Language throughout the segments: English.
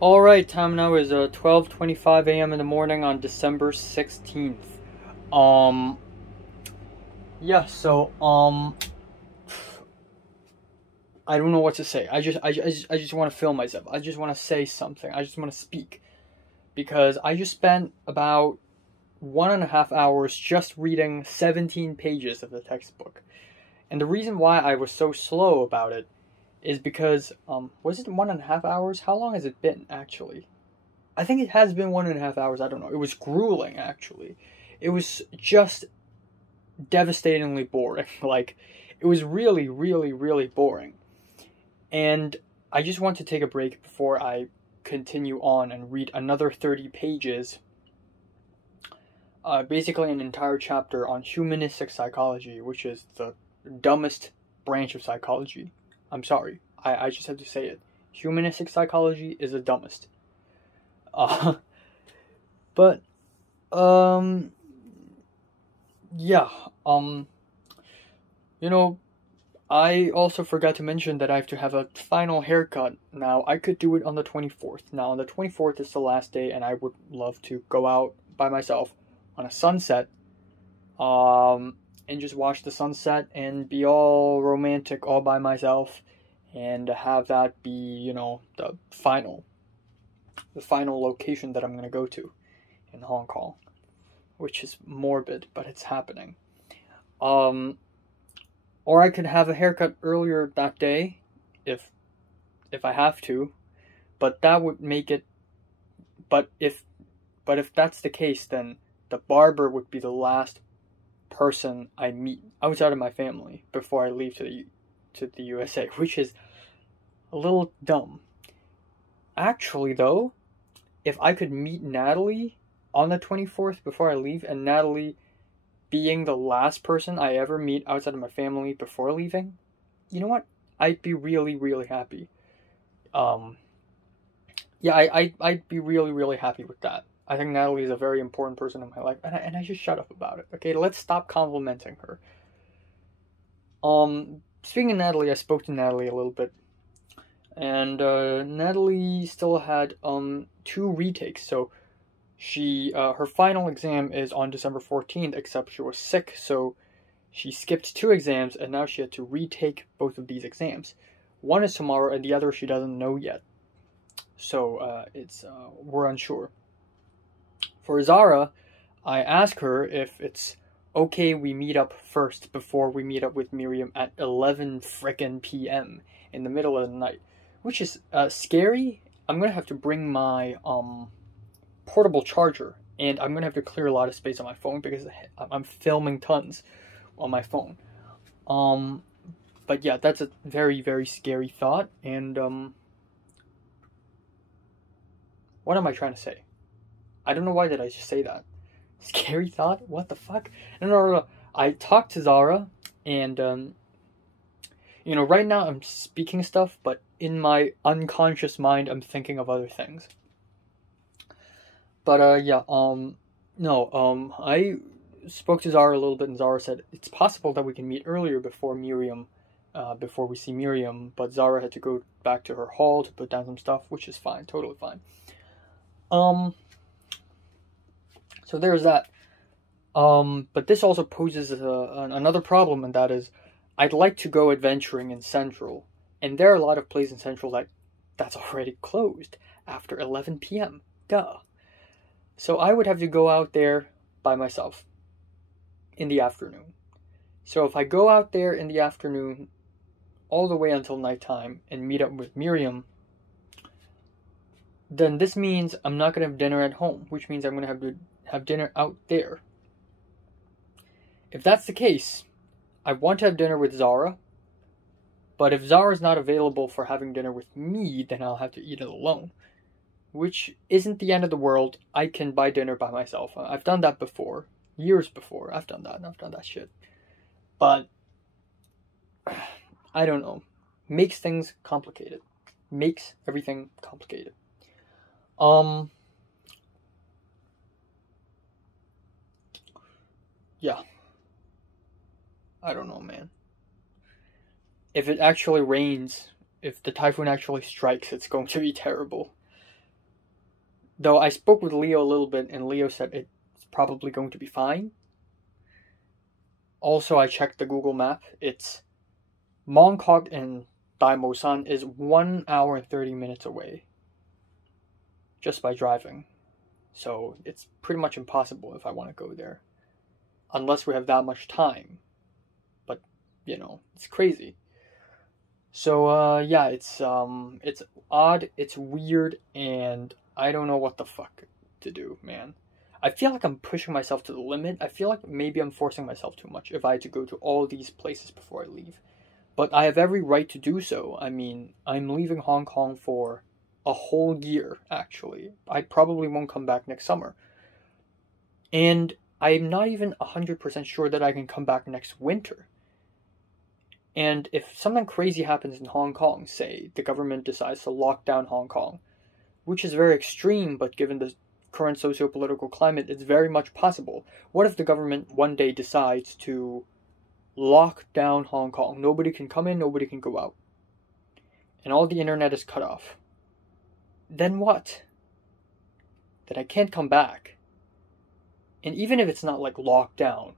Alright, time now is 12:25 a.m. in the morning on December 16th. Um yeah, so I don't know what to say. I just want to film myself. I just want to say something. I just want to speak because I just spent about 1.5 hours just reading 17 pages of the textbook. And the reason why I was so slow about it is because was it 1.5 hours? How long has it been actually? I think it has been 1.5 hours. I don't know. It was grueling, actually. It was just devastatingly boring. Like, it was really, really, really boring. And I just want to take a break before I continue on and read another 30 pages. Basically, an entire chapter on humanistic psychology, which is the dumbest branch of psychology. I'm sorry. I just have to say it. Humanistic psychology is the dumbest. Uh, but yeah, you know, I also forgot to mention that I have to have a final haircut. Now, I could do it on the 24th. Now, on the 24th is the last day, and I would love to go out by myself on a sunset, and just watch the sunset and be all romantic all by myself, and have that be, the final location that I'm gonna go to in Hong Kong, which is morbid, but it's happening. Um, or I could have a haircut earlier that day, if I have to, but that would make it. But if that's the case, then the barber would be the last person I meet outside of my family before I leave to the USA, which is a little dumb. Actually, though, if I could meet Natalie on the 24th before I leave, and Natalie being the last person I ever meet outside of my family before leaving, you know what? I'd be really, really happy. Um, yeah, I'd be really, really happy with that. I think Natalie is a very important person in my life, and I just shut up about it. Okay, let's stop complimenting her. Speaking of Natalie, I spoke to Natalie a little bit, and Natalie still had two retakes, so her final exam is on December 14th, except she was sick, so she skipped two exams, and now she had to retake both of these exams. One is tomorrow, and the other she doesn't know yet. So we're unsure. For Zara, I asked her if it's okay we meet up first before we meet up with Miriam at 11 frickin' p.m. in the middle of the night, which is scary. I'm gonna have to bring my portable charger, and I'm gonna have to clear a lot of space on my phone because I'm filming tons on my phone. But yeah, that's a very, very scary thought. And what am I trying to say? I don't know, why did I just say that? Scary thought? What the fuck? No. I talked to Zara, and right now I'm speaking stuff, but in my unconscious mind I'm thinking of other things. But yeah, no, I spoke to Zara a little bit, and Zara said it's possible that we can meet earlier before we see Miriam, but Zara had to go back to her hall to put down some stuff, which is fine, totally fine. So there's that. But this also poses another problem, and that is, I'd like to go adventuring in Central, and there are a lot of places in Central that's already closed after 11 p.m. Duh. So I would have to go out there by myself in the afternoon. So if I go out there in the afternoon all the way until nighttime and meet up with Miriam, then this means I'm not going to have dinner at home, which means I'm going to have to have dinner out there. If that's the case, I want to have dinner with Zara, but if Zara's not available for having dinner with me, then I'll have to eat it alone, which isn't the end of the world. I can buy dinner by myself. I've done that before. Years before. I've done that shit. But I don't know. Makes things complicated. Makes everything complicated. Yeah. I don't know, man. If it actually rains, if the typhoon actually strikes, it's going to be terrible. Though I spoke with Leo a little bit, and Leo said it's probably going to be fine. Also, I checked the Google map. It's Mongkok and Daimosan is 1 hour and 30 minutes away. Just by driving. So it's pretty much impossible if I want to go there. Unless we have that much time. But, it's crazy. So, yeah, it's odd, it's weird, and I don't know what the fuck to do, man. I feel like I'm pushing myself to the limit. I feel like maybe I'm forcing myself too much if I had to go to all these places before I leave. But I have every right to do so. I mean, I'm leaving Hong Kong for a whole year, actually. I probably won't come back next summer. And I'm not even 100% sure that I can come back next winter. And if something crazy happens in Hong Kong, say the government decides to lock down Hong Kong, which is very extreme, but given the current socio-political climate, it's very much possible. What if the government one day decides to lock down Hong Kong? Nobody can come in, nobody can go out. And all the internet is cut off. Then what? Then I can't come back. And even if it's not like locked down,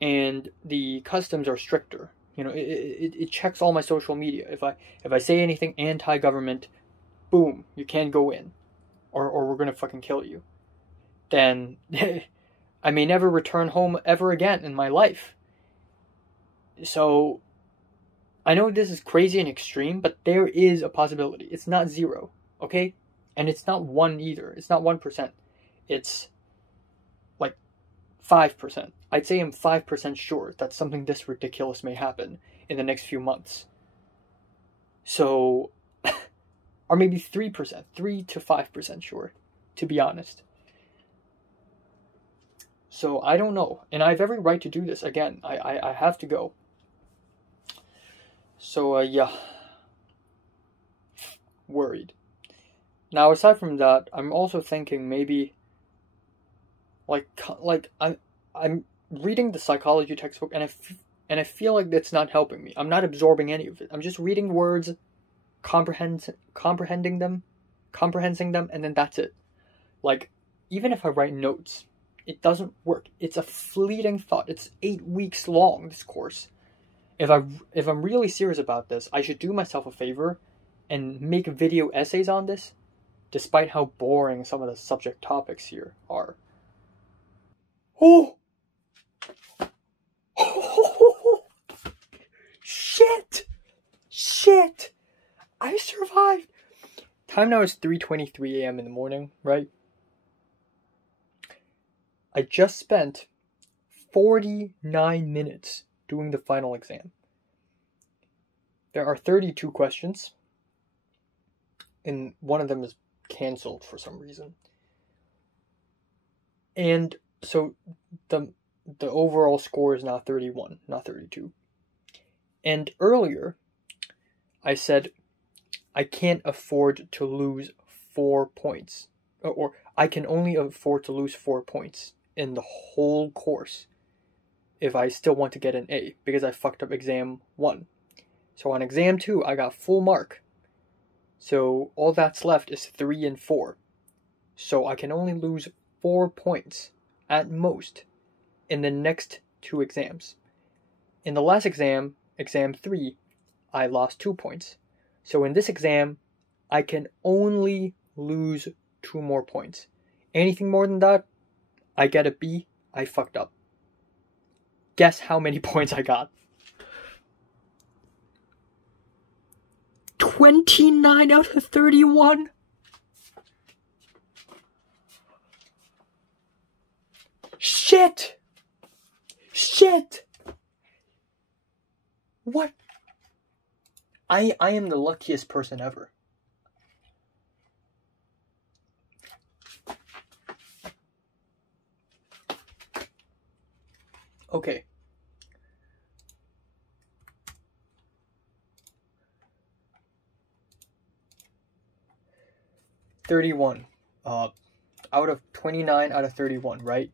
and the customs are stricter, it checks all my social media. If I say anything anti-government, boom, you can't go in. Or we're gonna fucking kill you. Then I may never return home ever again in my life. So I know this is crazy and extreme, but there is a possibility. It's not 0, okay? And it's not 1 either. It's not 1%. It's like 5%. I'd say I'm 5% sure that something this ridiculous may happen in the next few months. So, or maybe 3%, 3 to 5% sure, to be honest. So I don't know, and I have every right to do this. Again, I have to go. So yeah, worried. Now aside from that, I'm also thinking maybe like I'm reading the psychology textbook, and I feel like that's not helping me. I'm not absorbing any of it. I'm just reading words, comprehending them, and then that's it. Like, even if I write notes, it doesn't work. It's a fleeting thought. It's 8 weeks long, this course. If I'm really serious about this, I should do myself a favor and make video essays on this, despite how boring some of the subject topics here are. Oh! Shit! I survived! Time now is 3:23 a.m. in the morning, right? I just spent 49 minutes doing the final exam. There are 32 questions, and one of them is cancelled for some reason. And so the overall score is now 31, not 32. And earlier, I said I can't afford to lose 4 points. Or I can only afford to lose 4 points in the whole course if I still want to get an A, because I fucked up exam 1. So on exam 2, I got full mark. So all that's left is 3 and 4. So I can only lose 4 points at most in the next 2 exams. In the last exam, exam 3, I lost 2 points. So in this exam, I can only lose 2 more points. Anything more than that, I get a B, I fucked up. Guess how many points I got? 29 out of 31. Shit! What? I am the luckiest person ever. Okay. $31. Out of 29 out of 31, right?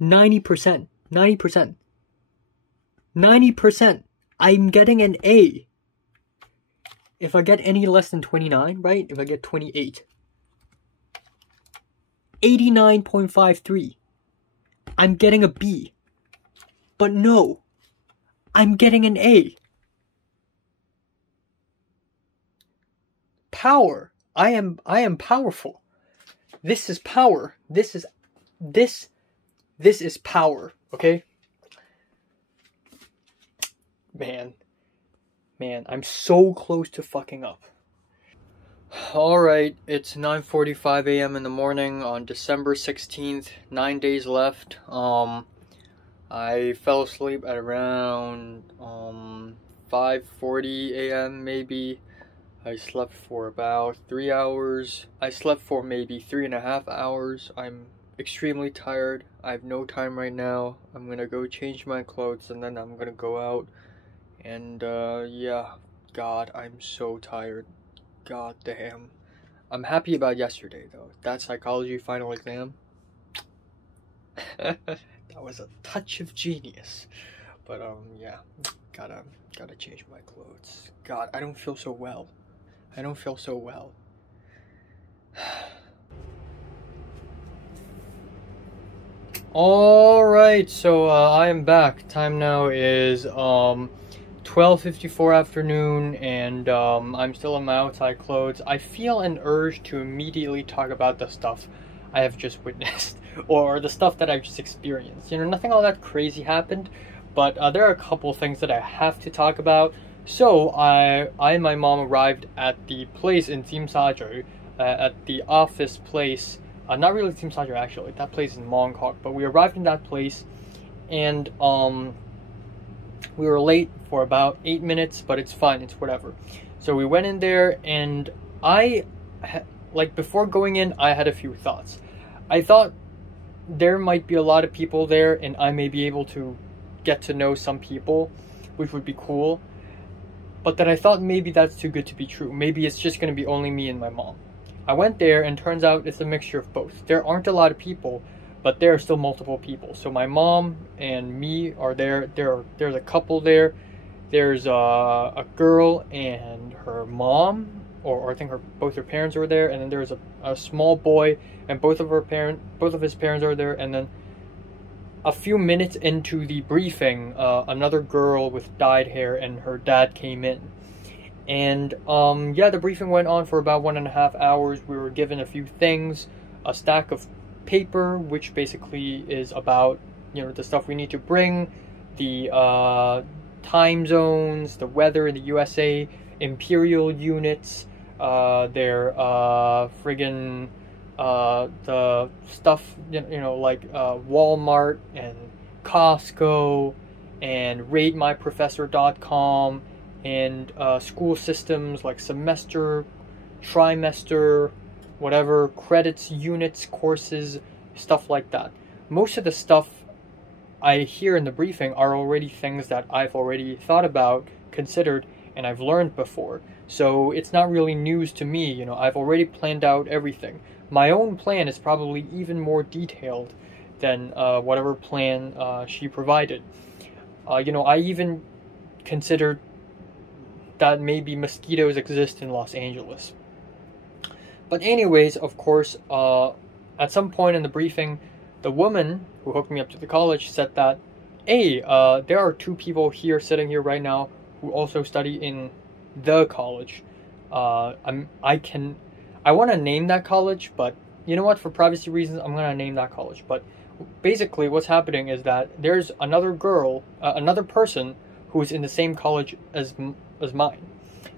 90%. 90%. I'm getting an A. If I get any less than 29, right? If I get 28. 89.53. I'm getting a B. But no. I'm getting an A. Power. I am powerful. This is power. This is power, okay? Man, I'm so close to fucking up. Alright, it's 9:45 a.m. in the morning on December 16th, 9 days left. I fell asleep at around 5:40 a.m. maybe. I slept for about 3 hours. I slept for maybe 3.5 hours. I'm extremely tired. I have no time right now. I'm gonna go change my clothes and then I'm gonna go out. And yeah, God, I'm so tired. God damn. I'm happy about yesterday though. That psychology final exam. That was a touch of genius. But yeah, gotta change my clothes. God, I don't feel so well. I don't feel so well. Alright, so I am back. Time now is 12:54 afternoon, and I'm still in my outside clothes. I feel an urge to immediately talk about the stuff I have just witnessed, or the stuff that I've just experienced. You know, nothing all that crazy happened, but there are a couple things that I have to talk about. So I and my mom arrived at the place in Simsajo, at the office place. Not really Simsajo actually. That place is in Mongkok, but we arrived in that place, and we were late for about 8 minutes, but it's fine. It's whatever. So we went in there, and before going in, I had a few thoughts. I thought there might be a lot of people there, and I may be able to get to know some people, which would be cool. But then I thought maybe that's too good to be true. Maybe it's just going to be only me and my mom. I went there and turns out it's a mixture of both. There aren't a lot of people, but there are still multiple people. So my mom and me are there. There's a couple there. There's a girl and her mom, or I think both her parents are there. And then there's a small boy and both of his parents are there. And then a few minutes into the briefing, another girl with dyed hair and her dad came in. And yeah, the briefing went on for about 1.5 hours. We were given a few things, a stack of paper, which basically is about, you know, the stuff we need to bring, the time zones, the weather in the USA, imperial units, their friggin' the stuff, you know, like Walmart and Costco and ratemyprofessor.com and school systems like semester, trimester, whatever, credits, units, courses, stuff like that. Most of the stuff I hear in the briefing are already things that I've already thought about, considered, and I've learned before. So it's not really news to me, you know, I've already planned out everything. My own plan is probably even more detailed than whatever plan she provided. You know, I even considered that maybe mosquitoes exist in Los Angeles. But anyways, of course, at some point in the briefing, the woman who hooked me up to the college said that, hey, there are 2 people here sitting here right now who also study in the college. I want to name that college, but you know what? For privacy reasons, I'm going to name that college. But basically, what's happening is that there's another girl, another person who's in the same college as mine.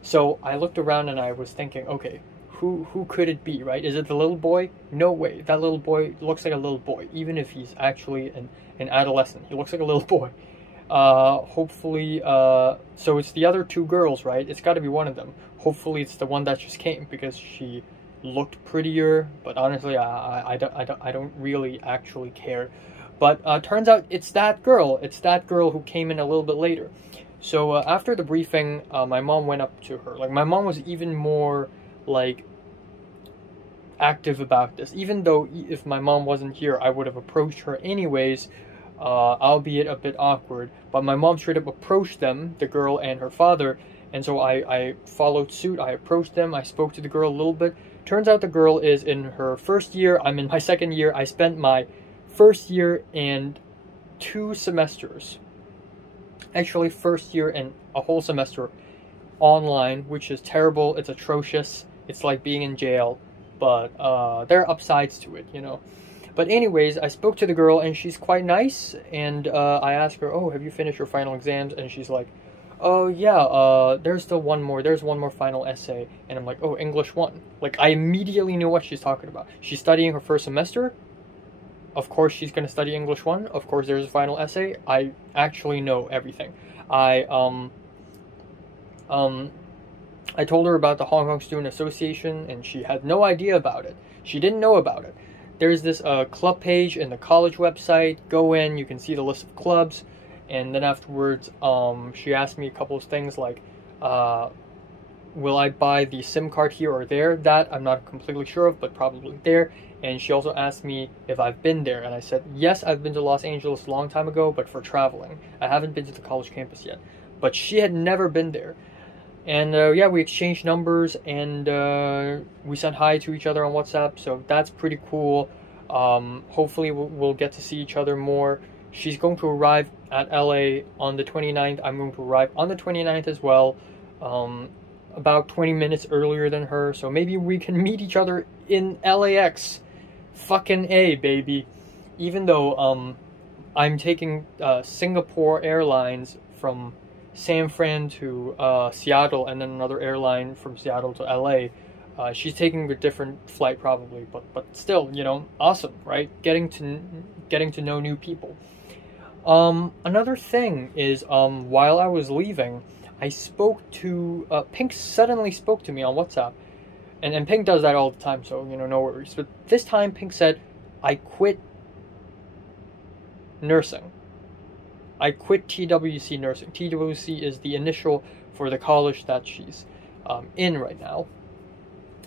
So I looked around and I was thinking, okay, who could it be, right? Is it the little boy? No way. That little boy looks like a little boy, even if he's actually an adolescent. He looks like a little boy. Hopefully, so it's the other 2 girls, right? It's got to be one of them. Hopefully it's the one that just came, because she looked prettier, but honestly, I don't really actually care. But turns out it's that girl. It's that girl who came in a little bit later. So after the briefing, my mom went up to her. Like, my mom was even more, like, active about this. Even though if my mom wasn't here, I would have approached her anyways, albeit a bit awkward. But my mom straight up approached them, the girl and her father, And so I followed suit. I approached them. I spoke to the girl a little bit. Turns out the girl is in her first year. I'm in my second year. I spent my first year and 2 semesters, actually first year and a whole semester, online, which is terrible. It's atrocious. It's like being in jail, but there are upsides to it, you know. But anyways, I spoke to the girl, and she's quite nice, and I asked her, oh, have you finished your final exams? And she's like, oh, yeah, there's still one more. There's one more final essay. And I'm like, oh, English 1. Like, I immediately knew what she's talking about. She's studying her first semester. Of course, she's going to study English 1. Of course, there's a final essay. I actually know everything. I told her about the Hong Kong Student Association, and she had no idea about it. She didn't know about it. There's this club page in the college website. Go in, you can see the list of clubs. And then afterwards, she asked me a couple of things like, will I buy the SIM card here or there? That I'm not completely sure of, but probably there. And she also asked me if I've been there. And I said, yes, I've been to Los Angeles a long time ago, but for traveling. I haven't been to the college campus yet. But she had never been there. And yeah, we exchanged numbers, and we sent hi to each other on WhatsApp, so that's pretty cool. Hopefully we'll get to see each other more. She's going to arrive at LA on the 29th. I'm going to arrive on the 29th as well, about 20 minutes earlier than her, so maybe we can meet each other in LAX. Fucking A, baby. Even though I'm taking Singapore Airlines from San Fran to Seattle, and then another airline from Seattle to LA. She's taking a different flight probably, but still, you know, awesome, right? Getting to know new people. Another thing is, while I was leaving, I spoke to Pink. Suddenly spoke to me on WhatsApp, and Pink does that all the time, so you know, no worries. But this time, Pink said, "I quit nursing. I quit TWC nursing." TWC is the initial for the college that she's in right now.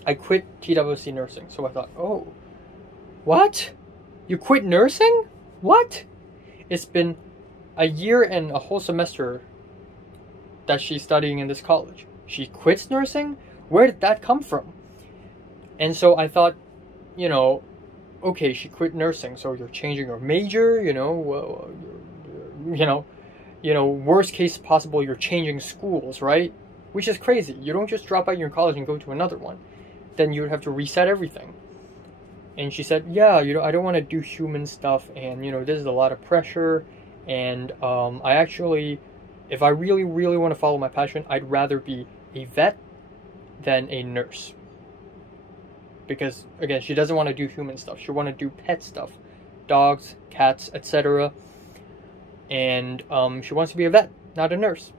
I quit TWC nursing. So I thought, oh, what? You quit nursing? What? It's been a year and a whole semester that she's studying in this college. She quits nursing? Where did that come from? And so I thought, you know, okay, she quit nursing, so you're changing your major, you know, worst case possible, you're changing schools, right? Which is crazy. You don't just drop out your college and go to another one. Then you would have to reset everything. And she said, yeah, you know, I don't want to do human stuff, and, you know, this is a lot of pressure, and I actually, if I really, really want to follow my passion, I'd rather be a vet than a nurse. Because, again, she doesn't want to do human stuff. She wants to do pet stuff. Dogs, cats, etc. And she wants to be a vet, not a nurse.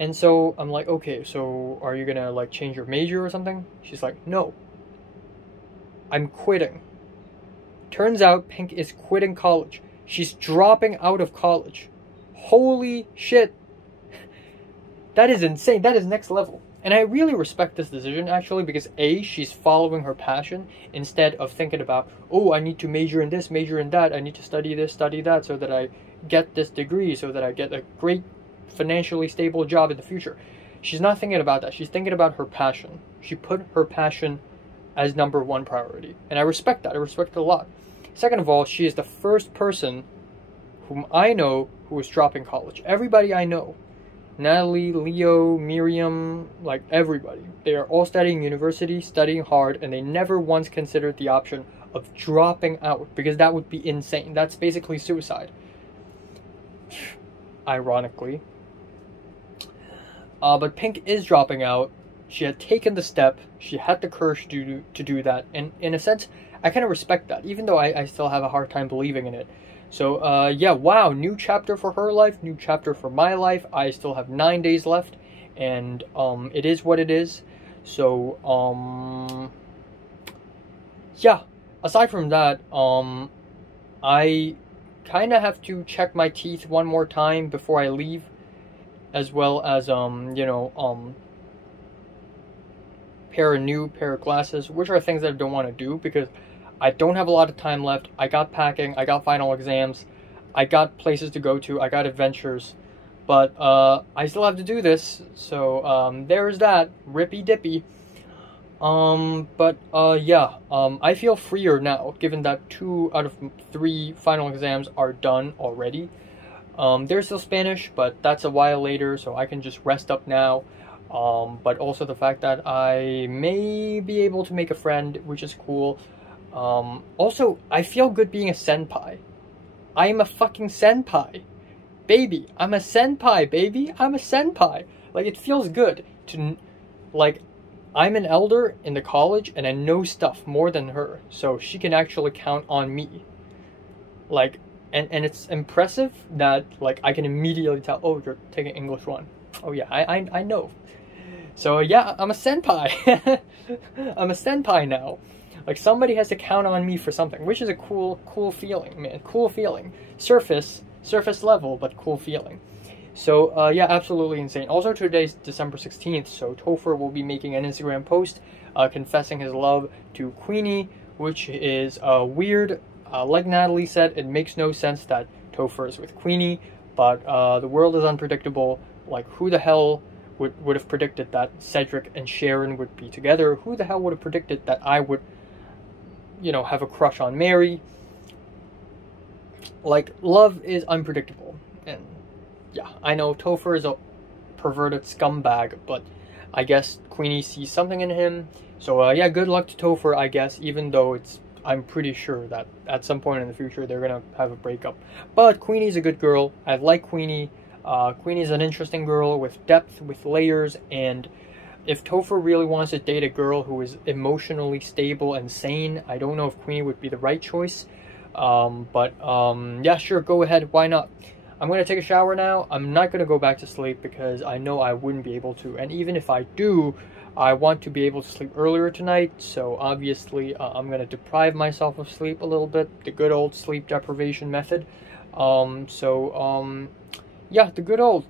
And so I'm like, okay, so are you gonna like change your major or something? She's like, no, I'm quitting. Turns out Pink is quitting college. She's dropping out of college. Holy shit. That is insane. That is next level. And I really respect this decision, actually, because A, she's following her passion instead of thinking about, oh, I need to major in this, major in that. I need to study this, study that, so that I get this degree, so that I get a great financially stable job in the future. She's not thinking about that. She's thinking about her passion. She put her passion as #1 priority. And I respect that. I respect it a lot. Second of all, she is the first person whom I know who is dropping college. Everybody I know, Natalie, Leo, Miriam, like everybody, they are all studying university, studying hard, and they never once considered the option of dropping out, because that would be insane. That's basically suicide. Ironically. But Pink is dropping out. She had taken the step. She had the courage to do that. And in a sense, I kind of respect that, even though I still have a hard time believing in it. So, yeah, wow, new chapter for her life, new chapter for my life. I still have 9 days left, and it is what it is. So, yeah, aside from that, I kind of have to check my teeth one more time before I leave, as well as, pair a new pair of glasses, which are things that I don't want to do, because I don't have a lot of time left. I got packing, I got final exams, I got places to go to, I got adventures. But I still have to do this, so there's that. Rippy dippy. Yeah, I feel freer now, given that 2 out of 3 final exams are done already. There's still Spanish, but that's a while later, so I can just rest up now. But also the fact that I may be able to make a friend, which is cool. Also, I feel good being a senpai. I am a fucking senpai. Baby, I'm a senpai, baby. I'm a senpai. Like, it feels good to, like, I'm an elder in the college and I know stuff more than her, so she can actually count on me. Like, and it's impressive that, like, I can immediately tell, oh, you're taking English 1. Oh yeah, I know. So yeah, I'm a senpai. I'm a senpai now. Like, somebody has to count on me for something, which is a cool feeling, man. Cool feeling. Surface level, but cool feeling. So, yeah, absolutely insane. Also, today's December 16th, so Topher will be making an Instagram post confessing his love to Queenie, which is weird. Like Natalie said, it makes no sense that Topher is with Queenie, but the world is unpredictable. Like, who the hell would have predicted that Cedric and Sharon would be together? Who the hell would have predicted that I would, you know, have a crush on Mary? Like, love is unpredictable, and yeah, I know Topher is a perverted scumbag, but I guess Queenie sees something in him. So yeah, good luck to Topher, I guess, even though I'm pretty sure that at some point in the future they're gonna have a breakup. But Queenie's a good girl. I like Queenie. Queenie's an interesting girl with depth, with layers, and if Topher really wants to date a girl who is emotionally stable and sane, I don't know if Queenie would be the right choice. Yeah, sure, go ahead, why not? I'm going to take a shower now. I'm not going to go back to sleep because I know I wouldn't be able to. And even if I do, I want to be able to sleep earlier tonight. So obviously, I'm going to deprive myself of sleep a little bit. The good old sleep deprivation method. Yeah, the good old.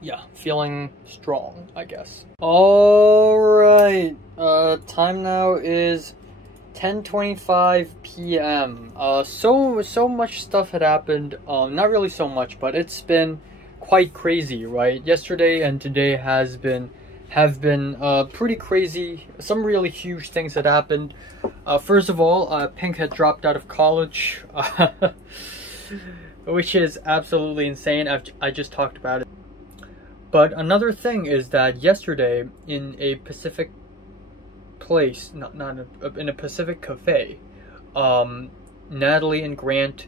Yeah, feeling strong, I guess. Alright, time now is 10:25 p.m. So much stuff had happened. Not really so much, but it's been quite crazy, right? Yesterday and today have been pretty crazy. Some really huge things had happened. First of all, Pink had dropped out of college, which is absolutely insane. I just talked about it. But another thing is that yesterday in a Pacific place, in a Pacific cafe, Natalie and Grant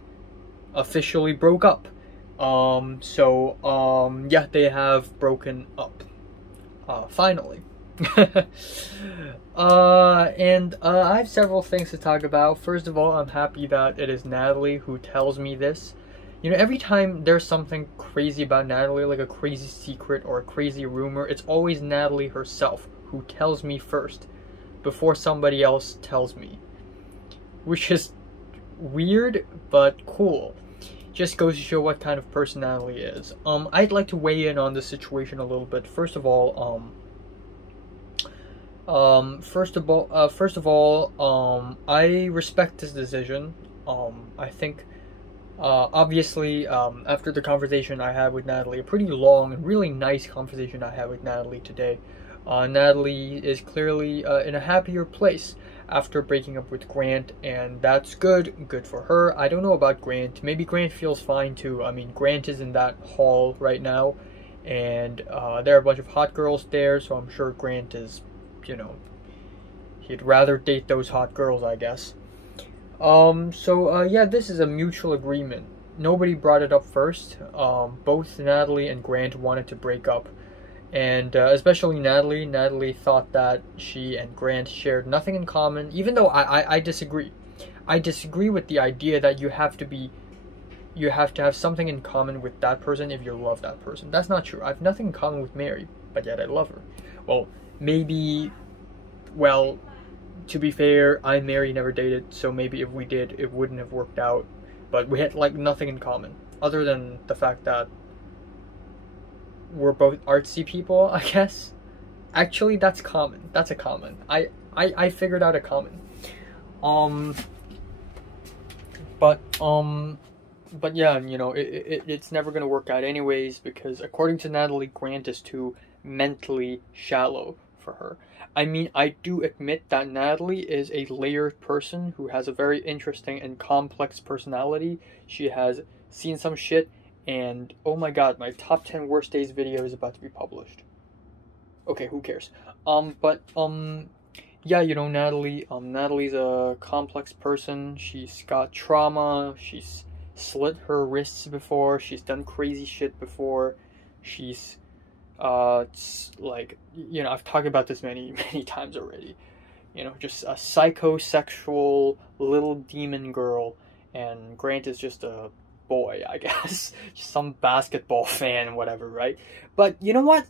officially broke up. Yeah, they have broken up. Finally. I have several things to talk about. First of all, I'm happy that it is Natalie who tells me this. You know, every time there's something crazy about Natalie, like a crazy secret or a crazy rumor, it's always Natalie herself who tells me first, before somebody else tells me. Which is weird, but cool. Just goes to show what kind of person Natalie is. I'd like to weigh in on this situation a little bit. First of all, I respect this decision. I think, obviously, after the conversation I had with Natalie, a pretty long and really nice conversation I had with Natalie today, Natalie is clearly in a happier place after breaking up with Grant, and that's good for her. I don't know about Grant. Maybe Grant feels fine too. I mean, Grant is in that hall right now, and there are a bunch of hot girls there, so I'm sure Grant is, you know, he'd rather date those hot girls, I guess. Yeah, this is a mutual agreement. Nobody brought it up first. Both Natalie and Grant wanted to break up. And especially Natalie. Natalie thought that she and Grant shared nothing in common, even though I disagree. I disagree with the idea that you have to have something in common with that person if you love that person. That's not true. I have nothing in common with Mary, but yet I love her. Well, maybe, well, to be fair, I and Mary never dated, so maybe if we did, it wouldn't have worked out. But we had, like, nothing in common, other than the fact that we're both artsy people, I guess. Actually, that's common. That's a common. I figured out a common. but yeah, it's never gonna work out anyways because according to Natalie, Grant is too mentally shallow for her. I mean, I do admit that Natalie is a layered person who has a very interesting and complex personality. She has seen some shit, and oh my god, my top 10 worst days video is about to be published. Okay, who cares? Yeah, Natalie's a complex person. She's got trauma. She's slit her wrists before. She's done crazy shit before. She's, I've talked about this many, many times already. Just a psychosexual little demon girl. And Grant is just a boy, I guess. Just some basketball fan, whatever, right? But you know what?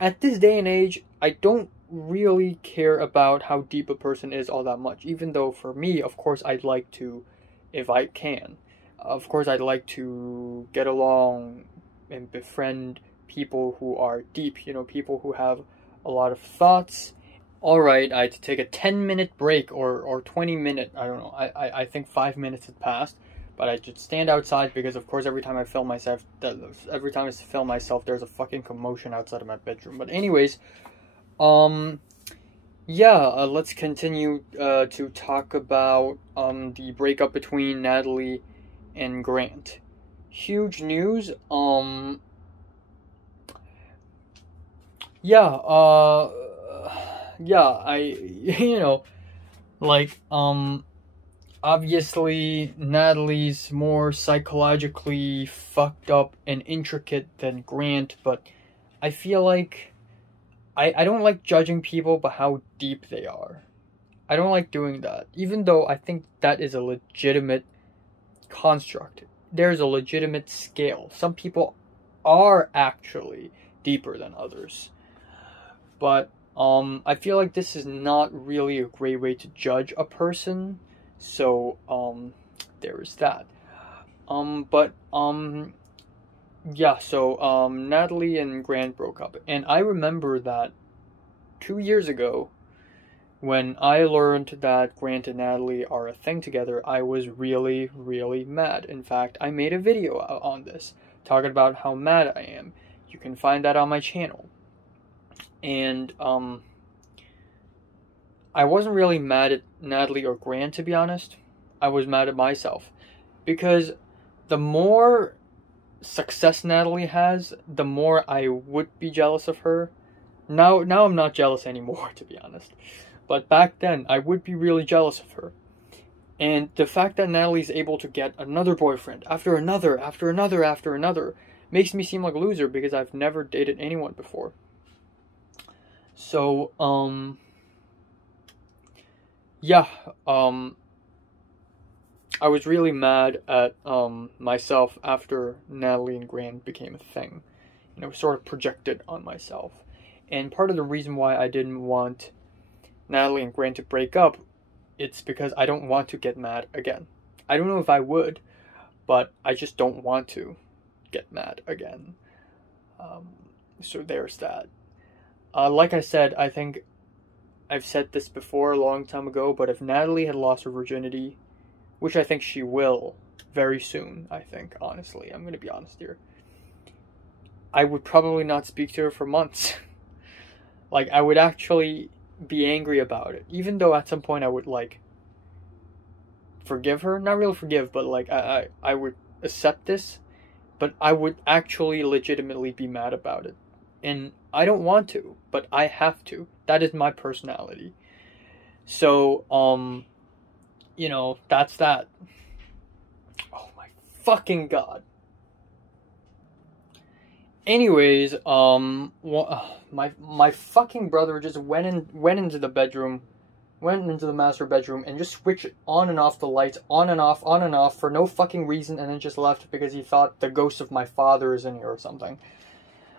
At this day and age, I don't really care about how deep a person is all that much. Even though for me, of course, I'd like to, if I can, of course, I'd like to get along and befriend people who are deep, people who have a lot of thoughts. Alright, I had to take a 10-minute break or 20-minute, I don't know, I think 5 minutes had passed. But I just stand outside because, of course, every time I film myself, there's a fucking commotion outside of my bedroom. But anyways, let's continue to talk about the breakup between Natalie and Grant. Huge news. Obviously, Natalie's more psychologically fucked up and intricate than Grant, but I feel like I don't like judging people by how deep they are. I don't like doing that, even though I think that is a legitimate construct. There's a legitimate scale. Some people are actually deeper than others. But I feel like this is not really a great way to judge a person. So, there is that. Natalie and Grant broke up. And I remember that 2 years ago, when I learned that Grant and Natalie are a thing together, I was really, really mad. In fact, I made a video on this, talking about how mad I am. You can find that on my channel. And, I wasn't really mad at Natalie or Grant, to be honest. I was mad at myself. Because the more success Natalie has, the more I would be jealous of her. Now I'm not jealous anymore, to be honest. But back then, I would be really jealous of her. And the fact that Natalie's able to get another boyfriend, after another, makes me seem like a loser because I've never dated anyone before. So, I was really mad at myself after Natalie and Grant became a thing. Sort of projected on myself. And part of the reason why I didn't want Natalie and Grant to break up, it's because I don't want to get mad again. I don't know if I would, but I just don't want to get mad again. So there's that. Like I said, I think I've said this before a long time ago, but if Natalie had lost her virginity, which I think she will very soon, I think, honestly, I'm going to be honest here, I would probably not speak to her for months. Like, I would actually be angry about it, even though at some point I would, forgive her. Not really forgive, but, I would accept this, but I would actually legitimately be mad about it. And I don't want to, but I have to. That is my personality. So, that's that. Oh my fucking god. Anyways, my fucking brother just went into the master bedroom and just switched on and off the lights, on and off for no fucking reason, and then just left because he thought the ghost of my father is in here or something.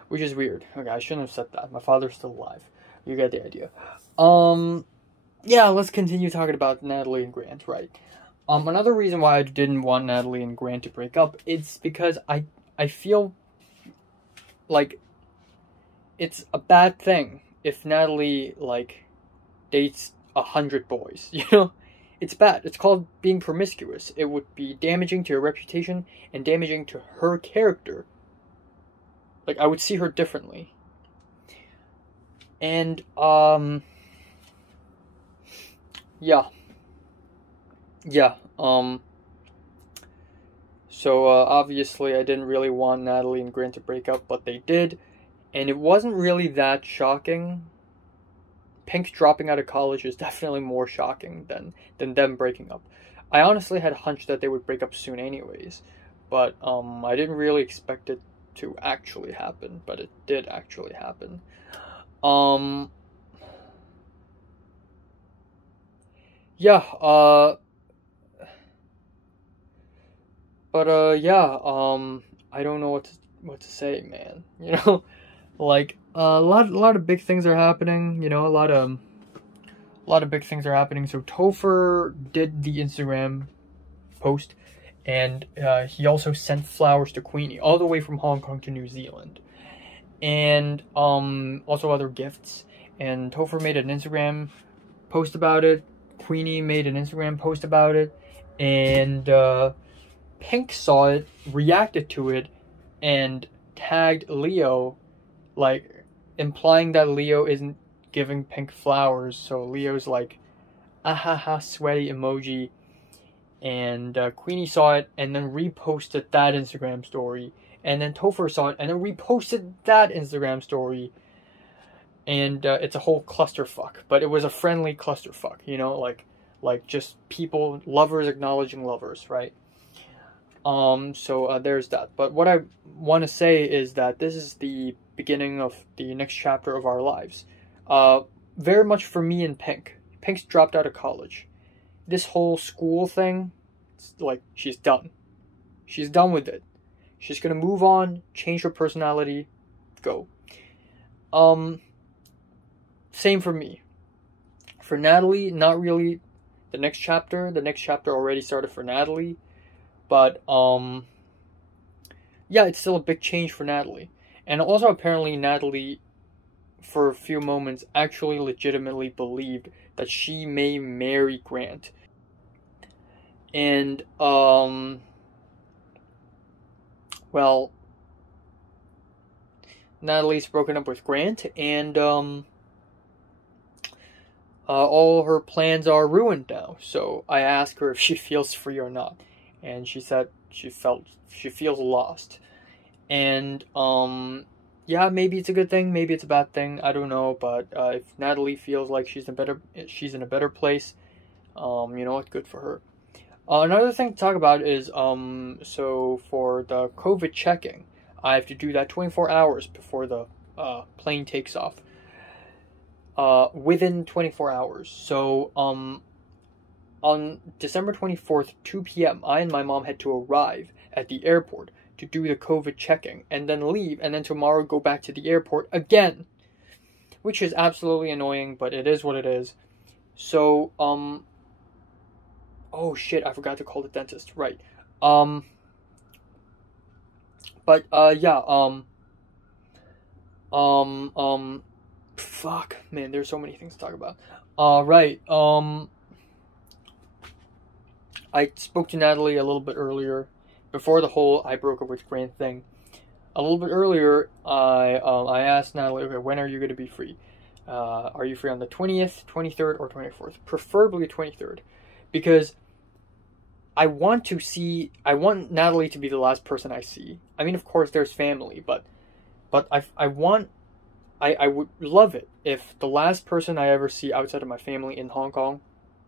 Which is weird. Okay, I shouldn't have said that. My father's still alive. You get the idea. Let's continue talking about Natalie and Grant, right? Another reason why I didn't want Natalie and Grant to break up, it's because I feel like it's a bad thing if Natalie, dates 100 boys, It's it's bad. It's called being promiscuous. It would be damaging to your reputation and damaging to her character. Like, I would see her differently. And, yeah. Yeah, so, obviously I didn't really want Natalie and Grant to break up, but they did. And it wasn't really that shocking. Pink dropping out of college is definitely more shocking than them breaking up. I honestly had a hunch that they would break up soon anyways, but I didn't really expect it to actually happen, but it did actually happen. Yeah, I don't know what to say, man. You know, like a lot of big things are happening. You know, a lot of big things are happening. So Topher did the Instagram post, and he also sent flowers to Queenie all the way from Hong Kong to New Zealand, and also other gifts. And Topher made an Instagram post about it. Queenie made an Instagram post about it, and Pink saw it, reacted to it, and tagged Leo, like, implying that Leo isn't giving Pink flowers. So Leo's like, ahaha, sweaty emoji. And Queenie saw it and then reposted that Instagram story. And then Topher saw it and then reposted that Instagram story. And it's a whole clusterfuck. But it was a friendly clusterfuck, you know, like just people, lovers acknowledging lovers, right? So there's that. But what I want to say is that this is the beginning of the next chapter of our lives. Very much for me and Pink. Pink's dropped out of college. This whole school thing, it's like, she's done. She's done with it. She's gonna move on, change her personality, go. Same for me. For Natalie, not really the next chapter. The next chapter already started for Natalie. But, yeah, it's still a big change for Natalie. And also, apparently, Natalie, for a few moments, actually legitimately believed that she may marry Grant. And, well, Natalie's broken up with Grant, and, all her plans are ruined now. So I asked her if she feels free or not. And she said she feels lost. And, yeah, maybe it's a good thing, maybe it's a bad thing, I don't know. But if Natalie feels like she's in a better place, you know what, good for her. Another thing to talk about is, so for the COVID checking, I have to do that 24 hours before the plane takes off. Within 24 hours. So, on December 24th, 2 p.m., I and my mom had to arrive at the airport to do the COVID checking, and then leave, and then tomorrow go back to the airport again. Which is absolutely annoying, but it is what it is. So, oh shit, I forgot to call the dentist, right. Fuck, man, there's so many things to talk about. Right, I spoke to Natalie a little bit earlier, before the whole I broke up with Grant thing. A little bit earlier, I asked Natalie, okay, when are you going to be free? Are you free on the 20th, 23rd, or 24th? Preferably 23rd. Because I want Natalie to be the last person I see. I mean, of course, there's family, but I would love it if the last person I ever see outside of my family in Hong Kong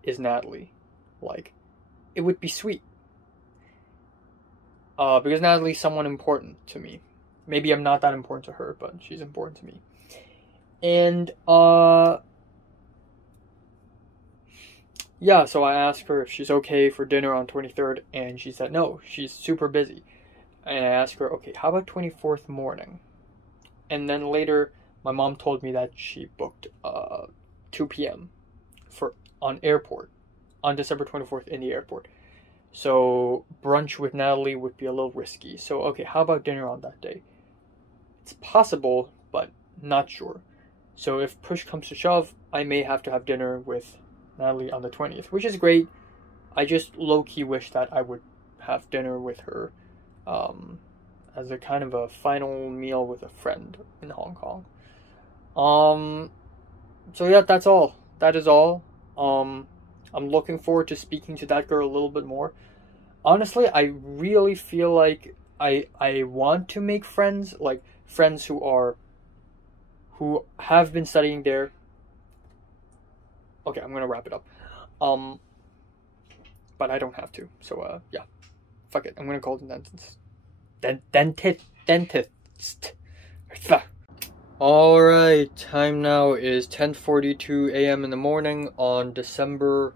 is Natalie. Like, it would be sweet. Because Natalie's someone important to me. Maybe I'm not that important to her, but she's important to me. And, yeah, so I asked her if she's okay for dinner on 23rd, and she said no, she's super busy. And I asked her, okay, how about 24th morning? And then later, my mom told me that she booked 2 p.m. on December 24th in the airport. So brunch with Natalie would be a little risky. So okay, how about dinner on that day? It's possible, but not sure. So if push comes to shove, I may have to have dinner with Natalie on the 20th, which is great. I just low-key wish that I would have dinner with her as a kind of a final meal with a friend in Hong Kong. So yeah, that's all. That is all. I'm looking forward to speaking to that girl a little bit more. Honestly, I really feel like I want to make friends, like friends who have been studying there. Okay, I'm gonna wrap it up. But I don't have to. So yeah, fuck it. I'm gonna call the dentist. Dentist. All right, time now is 10:42 a.m. in the morning on December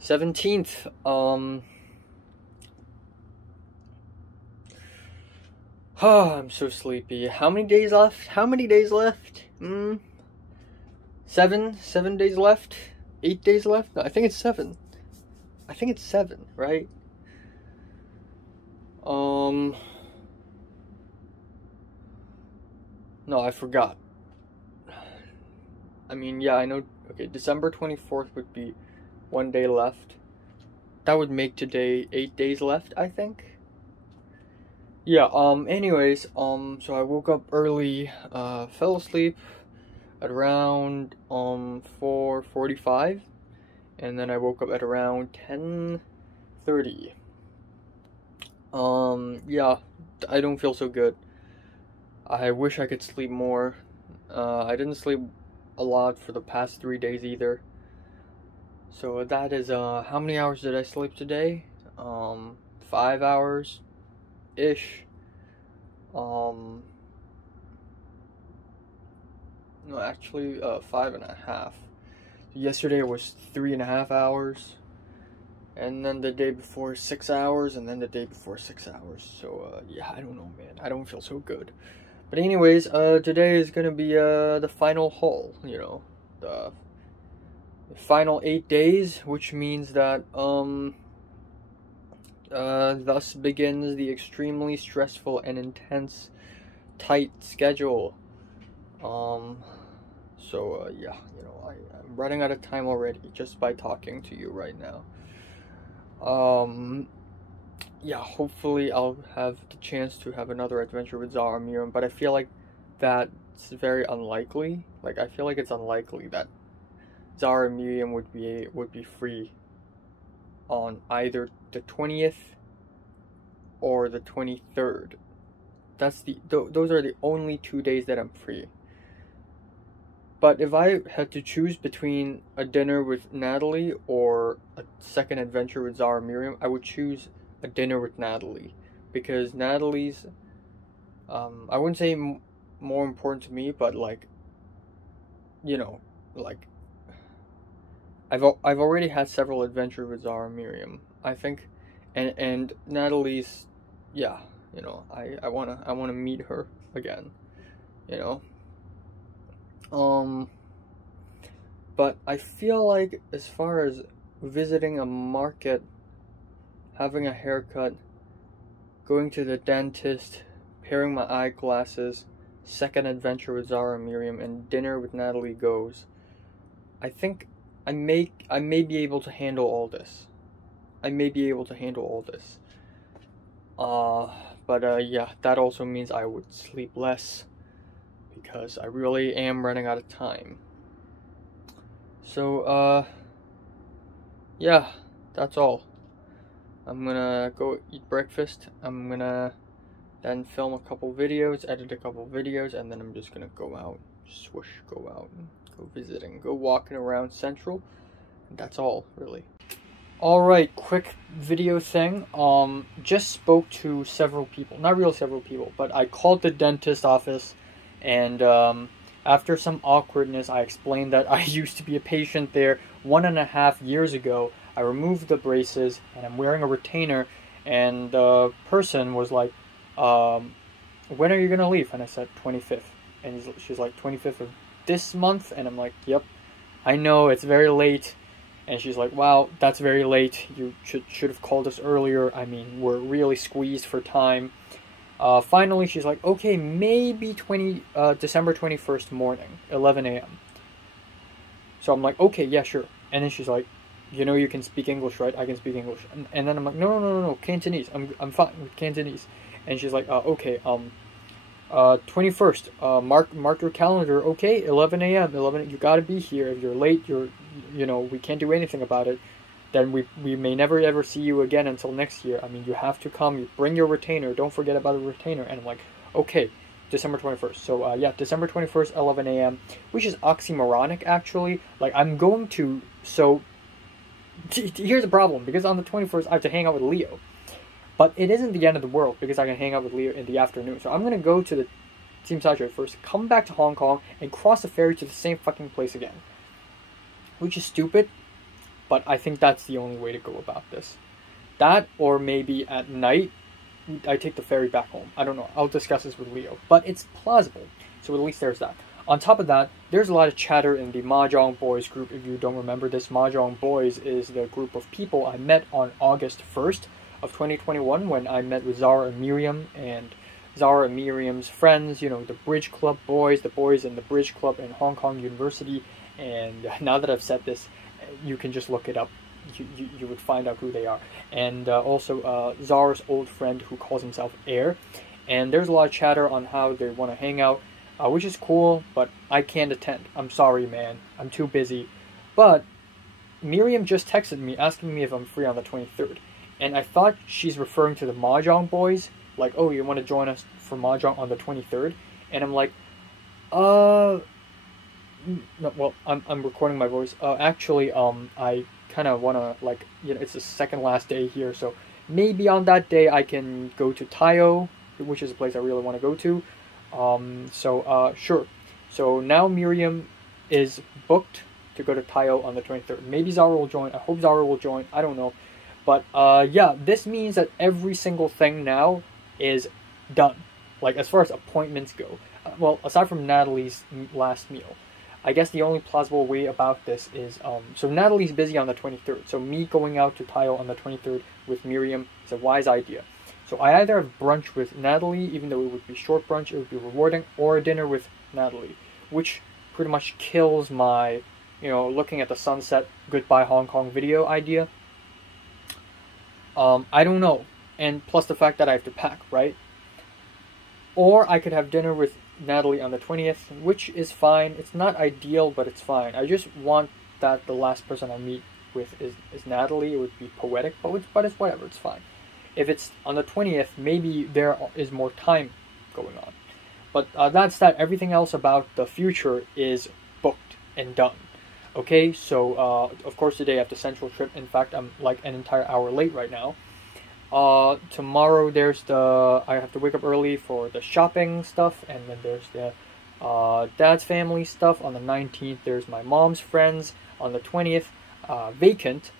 17th. I'm so sleepy. How many days left? How many days left? 7 days left? 8 days left? No, I think it's 7. I think it's 7, right? No, I forgot. I mean, yeah, I know. Okay, December 24th would be 1 day left. That would make today 8 days left, I think. Yeah, anyways, so I woke up early, fell asleep at around, 4:45, and then I woke up at around 10:30. Yeah, I don't feel so good. I wish I could sleep more. I didn't sleep a lot for the past 3 days either. So that is, how many hours did I sleep today? 5 hours-ish. No, actually, 5.5. Yesterday was 3.5 hours. And then the day before 6 hours, and then the day before 6 hours. So, yeah, I don't know, man. I don't feel so good. But anyways, today is gonna be, the final haul, you know. The final 8 days, which means that, thus begins the extremely stressful and intense, tight schedule. So, yeah, you know, I'm running out of time already just by talking to you right now. Yeah, hopefully I'll have the chance to have another adventure with Zara Miriam, but I feel like that's very unlikely. Like, I feel like it's unlikely that Zara Miriam would be free on either the 20th or the 23rd. Those are the only 2 days that I'm free. But if I had to choose between a dinner with Natalie or a second adventure with Zara Miriam, I would choose a dinner with Natalie, because Natalie's, I wouldn't say more important to me, but like, you know, like, I've already had several adventures with Zara Miriam, I think, and Natalie's, yeah, you know, I wanna meet her again, you know. But I feel like as far as visiting a market, having a haircut, going to the dentist, pairing my eyeglasses, second adventure with Zara Miriam, and dinner with Natalie goes, I think I may be able to handle all this. I may be able to handle all this. But yeah, that also means I would sleep less, because I really am running out of time. So, yeah, that's all. I'm gonna go eat breakfast. I'm gonna then film a couple videos, edit a couple videos, and then I'm just gonna go out, swoosh, go out, go visiting, go walking around Central. And that's all, really. Alright, quick video thing. Just spoke to several people. Not really several people, but I called the dentist office, and after some awkwardness, I explained that I used to be a patient there 1.5 years ago. I removed the braces, and I'm wearing a retainer, and the person was like, when are you gonna leave? And I said 25th, and she's like, 25th of this month? And I'm like, yep, I know, it's very late. And she's like, wow, that's very late, you should have called us earlier, I mean, we're really squeezed for time. Finally, she's like, okay, maybe December 21st morning, 11 a.m. So I'm like, okay, yeah, sure. And then she's like, you know you can speak English, right? I can speak English. And then I'm like, no, Cantonese. I'm fine with Cantonese. And she's like, okay, 21st, mark your calendar, okay? 11 a.m. 11. You gotta be here. If you're late, we can't do anything about it. Then we may never ever see you again until next year. I mean, you have to come. You bring your retainer. Don't forget about a retainer. And I'm like, okay, December 21st. So yeah, December 21st, 11 a.m., which is oxymoronic actually. Like I'm going to here's the problem, because on the 21st I have to hang out with Leo. But it isn't the end of the world, because I can hang out with Leo in the afternoon. So I'm going to go to the Team Saturday first, come back to Hong Kong, and cross the ferry to the same fucking place again. Which is stupid, but I think that's the only way to go about this. That, or maybe at night, I take the ferry back home. I don't know. I'll discuss this with Leo. But it's plausible. So at least there's that. On top of that, there's a lot of chatter in the Mahjong Boys group. If you don't remember this, Mahjong Boys is the group of people I met on August 1st of 2021 when I met with Zara and Miriam, and Zara and Miriam's friends, the Bridge Club boys, the boys in the Bridge Club in Hong Kong University. And now that I've said this, you can just look it up. You would find out who they are. And also Zara's old friend who calls himself Air. And there's a lot of chatter on how they want to hang out, which is cool, but I can't attend. I'm sorry, man. I'm too busy. But Miriam just texted me asking me if I'm free on the 23rd. And I thought she's referring to the Mahjong Boys. Like, oh, you want to join us for Mahjong on the 23rd? And I'm like, no, well, I'm recording my voice. Actually, I kind of want to, it's the second last day here, so maybe on that day I can go to Tayo, which is a place I really want to go to. Sure. So now Miriam is booked to go to Tayo on the 23rd. Maybe Zara will join. I hope Zara will join. I don't know. But yeah, this means that every single thing now is done. Like, as far as appointments go. Well, aside from Natalie's last meal. I guess the only plausible way about this is, so Natalie's busy on the 23rd. So me going out to Tayo on the 23rd with Miriam is a wise idea. So I either have brunch with Natalie, even though it would be short brunch, it would be rewarding, or dinner with Natalie. Which pretty much kills my, looking at the sunset, goodbye Hong Kong video idea. I don't know. And plus the fact that I have to pack, right? Or I could have dinner with Natalie on the 20th, which is fine. It's not ideal, but it's fine. I just want that the last person I meet with is Natalie. It would be poetic, but it's whatever. It's fine. If it's on the 20th, maybe there is more time going on. But that's that. Everything else about the future is booked and done. Okay, so of course today I have the Central trip. In fact, I'm like an entire hour late right now. Tomorrow there's I have to wake up early for the shopping stuff, and then there's the dad's family stuff. On the 19th there's my mom's friends. On the 20th, vacant,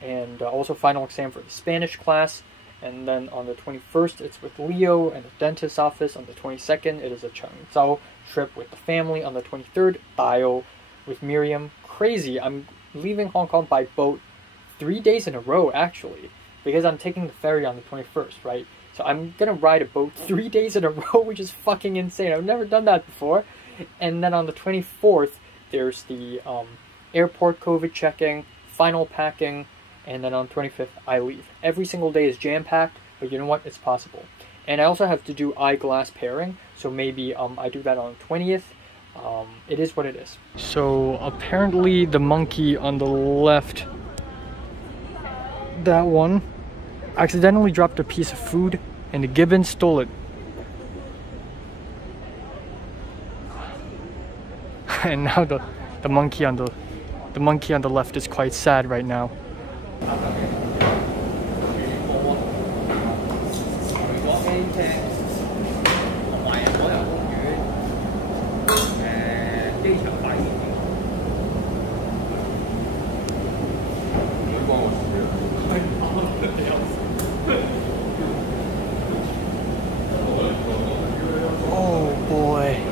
and also final exam for the Spanish class. And then on the 21st it's with Leo and the dentist's office. On the 22nd it is a Changzhou trip with the family. On the 23rd, Tayo with Miriam. Crazy, I'm leaving Hong Kong by boat 3 days in a row actually. Because I'm taking the ferry on the 21st, right? So I'm gonna ride a boat 3 days in a row, which is fucking insane. I've never done that before. And then on the 24th, there's the airport COVID checking, final packing, and then on 25th, I leave. Every single day is jam-packed, but you know what? It's possible. And I also have to do eyeglass pairing, so maybe I do that on the 20th. It is what it is. So apparently the monkey on the left, that one, accidentally dropped a piece of food and the gibbon stole it. And now the monkey on the left is quite sad right now. Oh boy.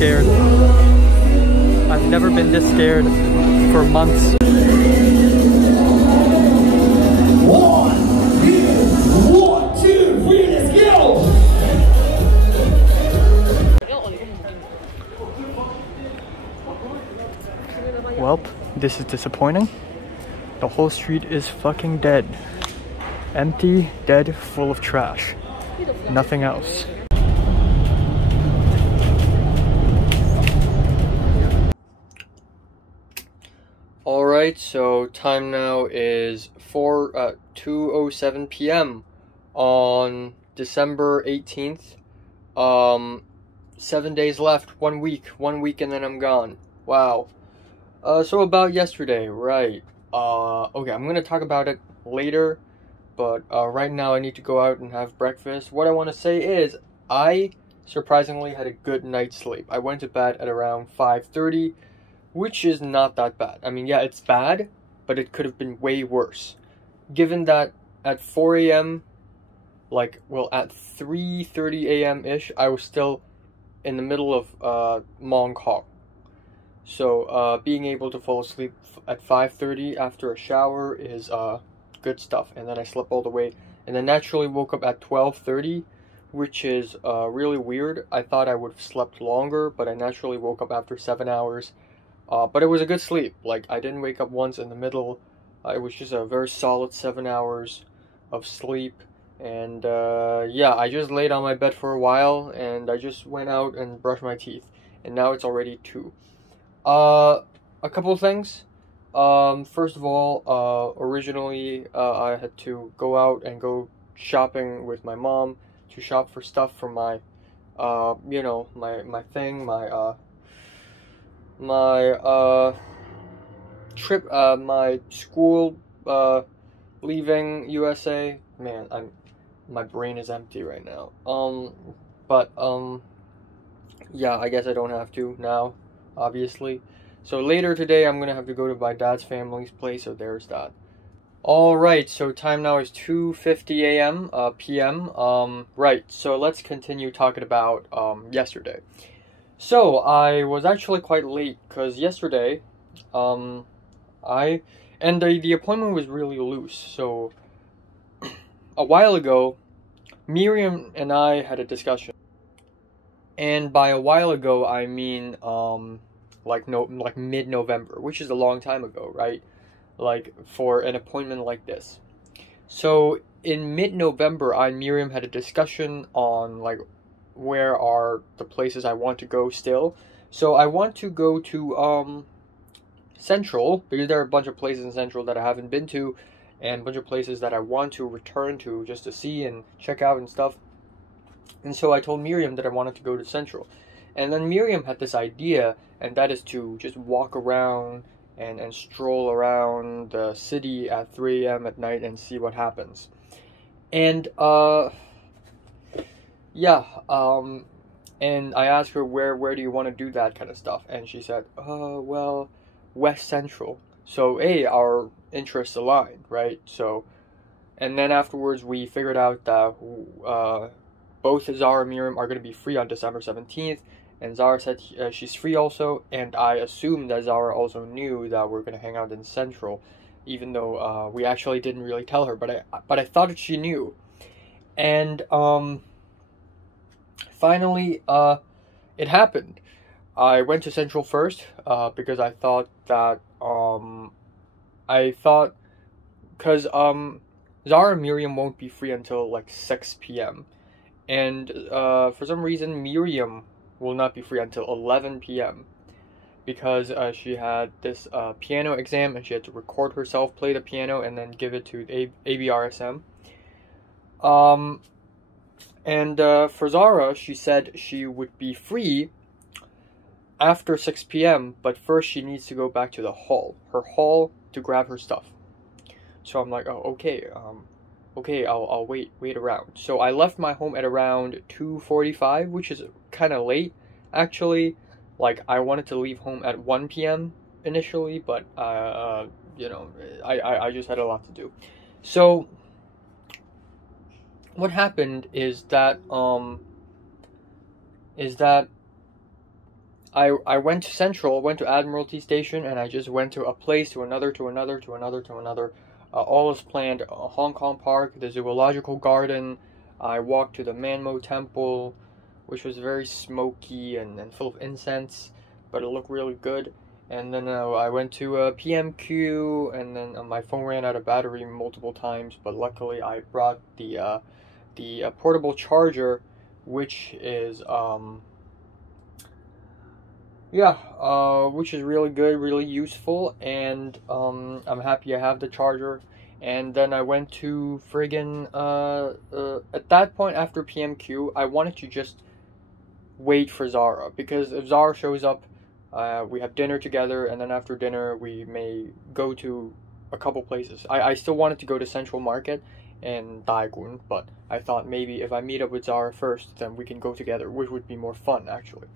scared. I've never been this scared for months. One, two, three, let's go! Welp, this is disappointing. The whole street is fucking dead. Empty, dead, full of trash. Nothing else. Alright, so time now is 2:07 p.m. on December 18th. 7 days left, 1 week and then I'm gone. Wow. So about yesterday, right. Okay, I'm gonna talk about it later, but right now I need to go out and have breakfast. What I want to say is, I surprisingly had a good night's sleep. I went to bed at around 5:30, which is not that bad. I mean, yeah, it's bad, but it could have been way worse. Given that at 4 a.m., at 3:30 a.m.-ish, I was still in the middle of Hong Kong. So, being able to fall asleep at 5:30 after a shower is good stuff. And then I slept all the way, and then naturally woke up at 12:30, which is really weird. I thought I would have slept longer, but I naturally woke up after 7 hours. But it was a good sleep. Like, I didn't wake up once in the middle. It was just a very solid 7 hours of sleep. And yeah, I just laid on my bed for a while, and I just went out and brushed my teeth. And now it's already 2. A couple of things. First of all, originally I had to go out and go shopping with my mom to shop for stuff for my, my thing, my trip, my school, leaving USA. Man, my brain is empty right now. Yeah, I guess I don't have to now, obviously. So later today, I'm gonna have to go to my dad's family's place, so there's that. Alright, so time now is 2:50 a.m., p.m. Right, so let's continue talking about, yesterday. So, I was actually quite late, because yesterday, the appointment was really loose. So, a while ago, Miriam and I had a discussion. And by a while ago, I mean, mid-November, which is a long time ago, right? Like, for an appointment like this. So, in mid-November, I and Miriam had a discussion on, where are the places I want to go still. So I want to go to Central, because there are a bunch of places in Central that I haven't been to, and a bunch of places that I want to return to just to see and check out and stuff. And so I told Miriam that I wanted to go to Central. And then Miriam had this idea, and that is to just walk around and stroll around the city at 3 a.m. at night and see what happens. And yeah, and I asked her, where do you want to do that kind of stuff? And she said, well, West Central. So, hey, our interests align, right? So, and then afterwards we figured out that both Zara and Miriam are going to be free on December 17th, and Zara said she's free also, and I assumed that Zara also knew that we're going to hang out in Central, even though we actually didn't really tell her, but I thought that she knew. And finally, it happened. I went to Central first, because I thought that, because Zara and Miriam won't be free until, 6 p.m. And, for some reason, Miriam will not be free until 11 p.m. Because, she had this, piano exam, and she had to record herself play the piano, and then give it to ABRSM. And for Zara, she said she would be free after 6 p.m., but first she needs to go back to her hall, to grab her stuff. So I'm like, oh, okay, I'll wait around. So I left my home at around 2:45, which is kind of late, actually. I wanted to leave home at 1 p.m. initially, but, I just had a lot to do. So what happened is that I went to Central, went to Admiralty Station, and I just went to a place, to another, to another, to another, to another. All was planned. Hong Kong Park, the Zoological Garden. I walked to the Manmo Temple, which was very smoky and full of incense, but it looked really good. And then I went to PMQ, and then my phone ran out of battery multiple times, but luckily I brought the portable charger, which is which is really good, really useful, and I'm happy I have the charger. And then I went to friggin' at that point after PMQ, I wanted to just wait for Zara, because if Zara shows up, we have dinner together, and then after dinner we may go to a couple places. I still wanted to go to Central Market and Daegun, but I thought maybe if I meet up with Zara first, then we can go together, which would be more fun actually.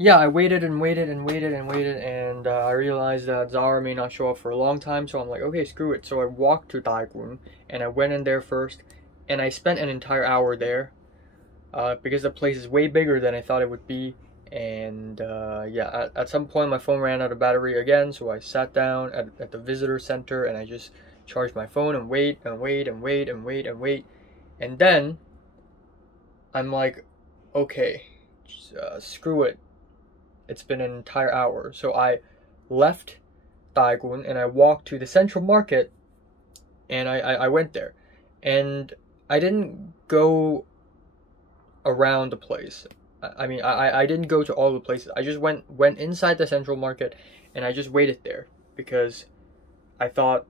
Yeah, I waited and waited and waited and waited, and I realized that Zara may not show up for a long time, so I'm like, okay, screw it. So I walked to Daegun, and I went in there first, and I spent an entire hour there, because the place is way bigger than I thought it would be. And yeah, at some point my phone ran out of battery again, so I sat down at the visitor center, and I just charged my phone and wait and wait and wait and wait and wait. And then I'm like, okay, screw it. It's been an entire hour. So I left Daegun and I walked to the Central Market, and I went there. And I didn't go around the place. I mean, I didn't go to all the places. I just went inside the Central Market, and I just waited there because I thought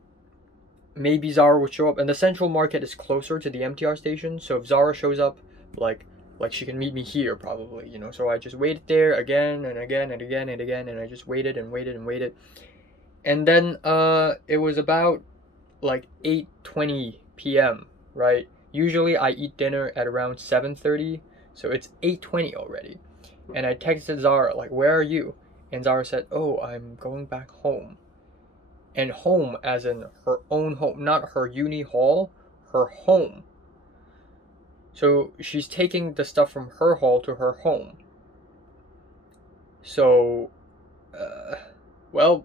maybe Zara would show up. And the Central Market is closer to the MTR station, so if Zara shows up, like she can meet me here probably, you know. So I just waited there again and again and again and again, and I just waited and waited and waited. And then it was about like 8:20 p.m., right? Usually I eat dinner at around 7:30, so it's 8:20 already. And I texted Zara like, where are you? And Zara said, oh, I'm going back home. And home as in her own home, not her uni hall, her home. So she's taking the stuff from her hall to her home. So, well,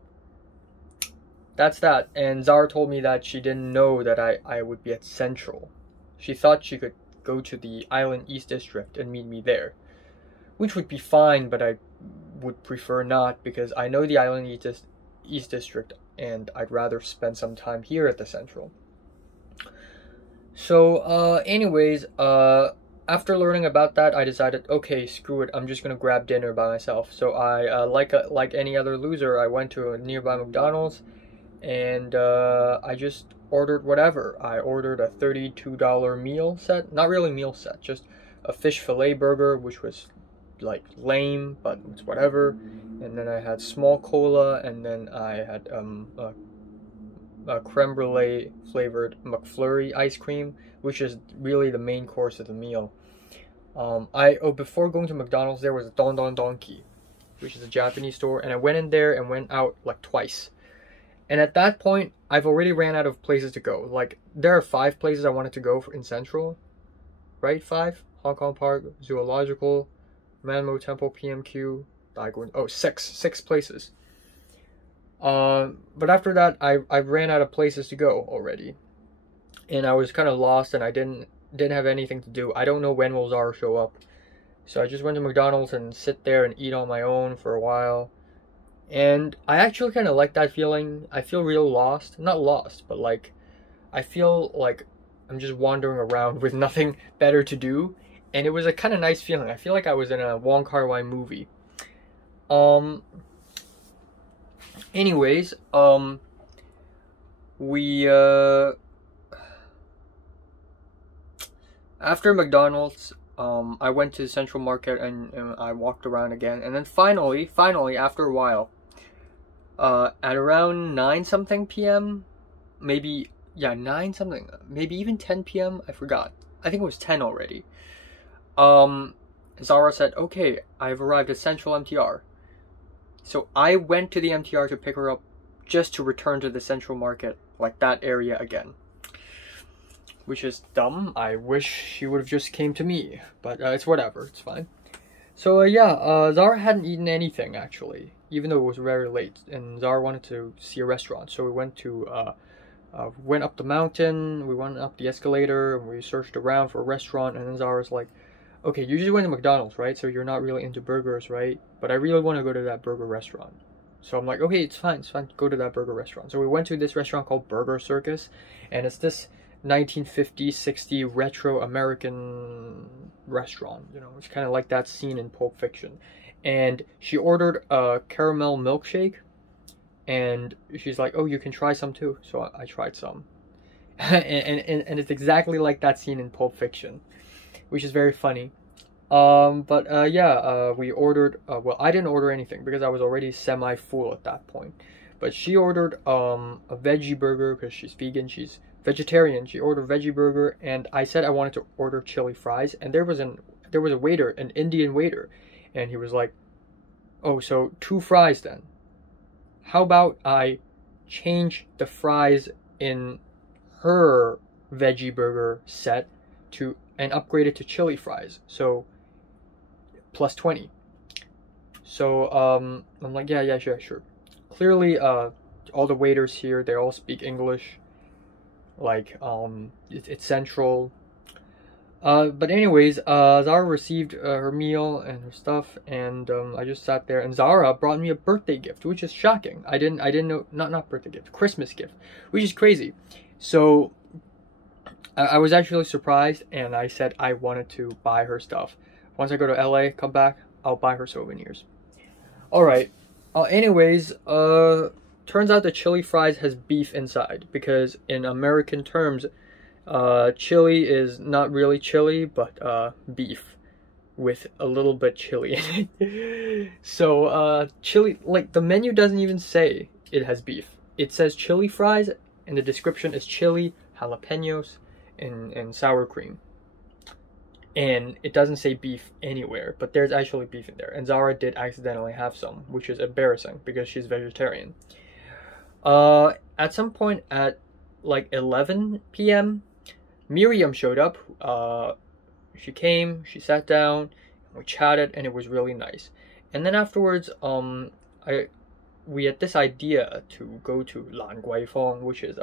that's that. And Zara told me that she didn't know that I would be at Central. She thought she could go to the Island East District and meet me there, which would be fine, but I would prefer not, because I know the Island East District, and I'd rather spend some time here at the Central. So, anyways, after learning about that, I decided, okay, screw it, I'm just gonna grab dinner by myself. So I, like any other loser, I went to a nearby McDonald's, and I just ordered whatever. I ordered a $32 meal set, not really meal set, just a fish fillet burger, which was like lame, but it's whatever. And then I had small cola, and then I had a creme brulee flavored McFlurry ice cream, which is really the main course of the meal. Before going to McDonald's, there was a Don Don Donki, which is a Japanese store, and I went in there and went out like twice. And at that point, I've already ran out of places to go. Like, there are 5 places I wanted to go in Central, right? 5? Hong Kong Park, Zoological, Manmo Temple, PMQ, Daegun. Oh, 6 places. But after that, I ran out of places to go already, and I was kind of lost, and I didn't have anything to do. I don't know when will Zara show up, so I just went to McDonald's and sit there and eat on my own for a while. And I actually kind of like that feeling. I feel real lost, not lost, but like I feel like I'm just wandering around with nothing better to do, and it was a kind of nice feeling. I feel like I was in a Wong Kar-wai movie. Anyways, we, after McDonald's, I went to the Central Market, and I walked around again, and then finally, after a while, at around 9-something p.m., maybe, yeah, 9-something, maybe even 10 p.m., I forgot. I think it was 10 already. Zara said, okay, I've arrived at Central MTR. So I went to the MTR to pick her up, just to return to the Central Market, like that area again. which is dumb. I wish she would have just came to me, but it's whatever, it's fine. So yeah, Zara hadn't eaten anything actually, even though it was very late, and Zara wanted to see a restaurant, so we went up the mountain, we went up the escalator, and we searched around for a restaurant, and then Zara's like, okay, you just went to McDonald's, right? So you're not really into burgers, right? But I really want to go to that burger restaurant. So I'm like, okay, it's fine, go to that burger restaurant. So we went to this restaurant called Burger Circus, and it's this 1950s, 60s retro American restaurant. You know, it's kind of like that scene in Pulp Fiction. And she ordered a caramel milkshake, and she's like, oh, you can try some too. So I tried some. and it's exactly like that scene in Pulp Fiction, which is very funny. We ordered, well, I didn't order anything because I was already semi-full at that point. But she ordered a veggie burger because she's vegan, she's vegetarian. She ordered a veggie burger, and I said I wanted to order chili fries, and there was a waiter, an Indian waiter, and he was like, oh, so 2 fries then. How about I change the fries in her veggie burger set and upgrade it to chili fries, so plus 20. So I'm like, yeah, sure. Clearly, all the waiters here, they all speak English. Like, it's central. But anyways, Zara received her meal and her stuff, and I just sat there, and Zara brought me a birthday gift, which is shocking. I didn't know, not birthday gift, Christmas gift, which is crazy. So I was actually surprised, and I said I wanted to buy her stuff. Once I go to LA, come back, I'll buy her souvenirs. Alright, anyways, turns out the chili fries has beef inside, because in American terms, chili is not really chili, but beef with a little bit chili in it. So chili, like, the menu doesn't even say it has beef. It says chili fries, and the description is chili, jalapenos, and sour cream. And it doesn't say beef anywhere, but there's actually beef in there. And Zara did accidentally have some, which is embarrassing because she's vegetarian. At some point at like 11 p.m., Miriam showed up. She came, she sat down, we chatted, and it was really nice. And then afterwards, we had this idea to go to Lan Gui Fong, which is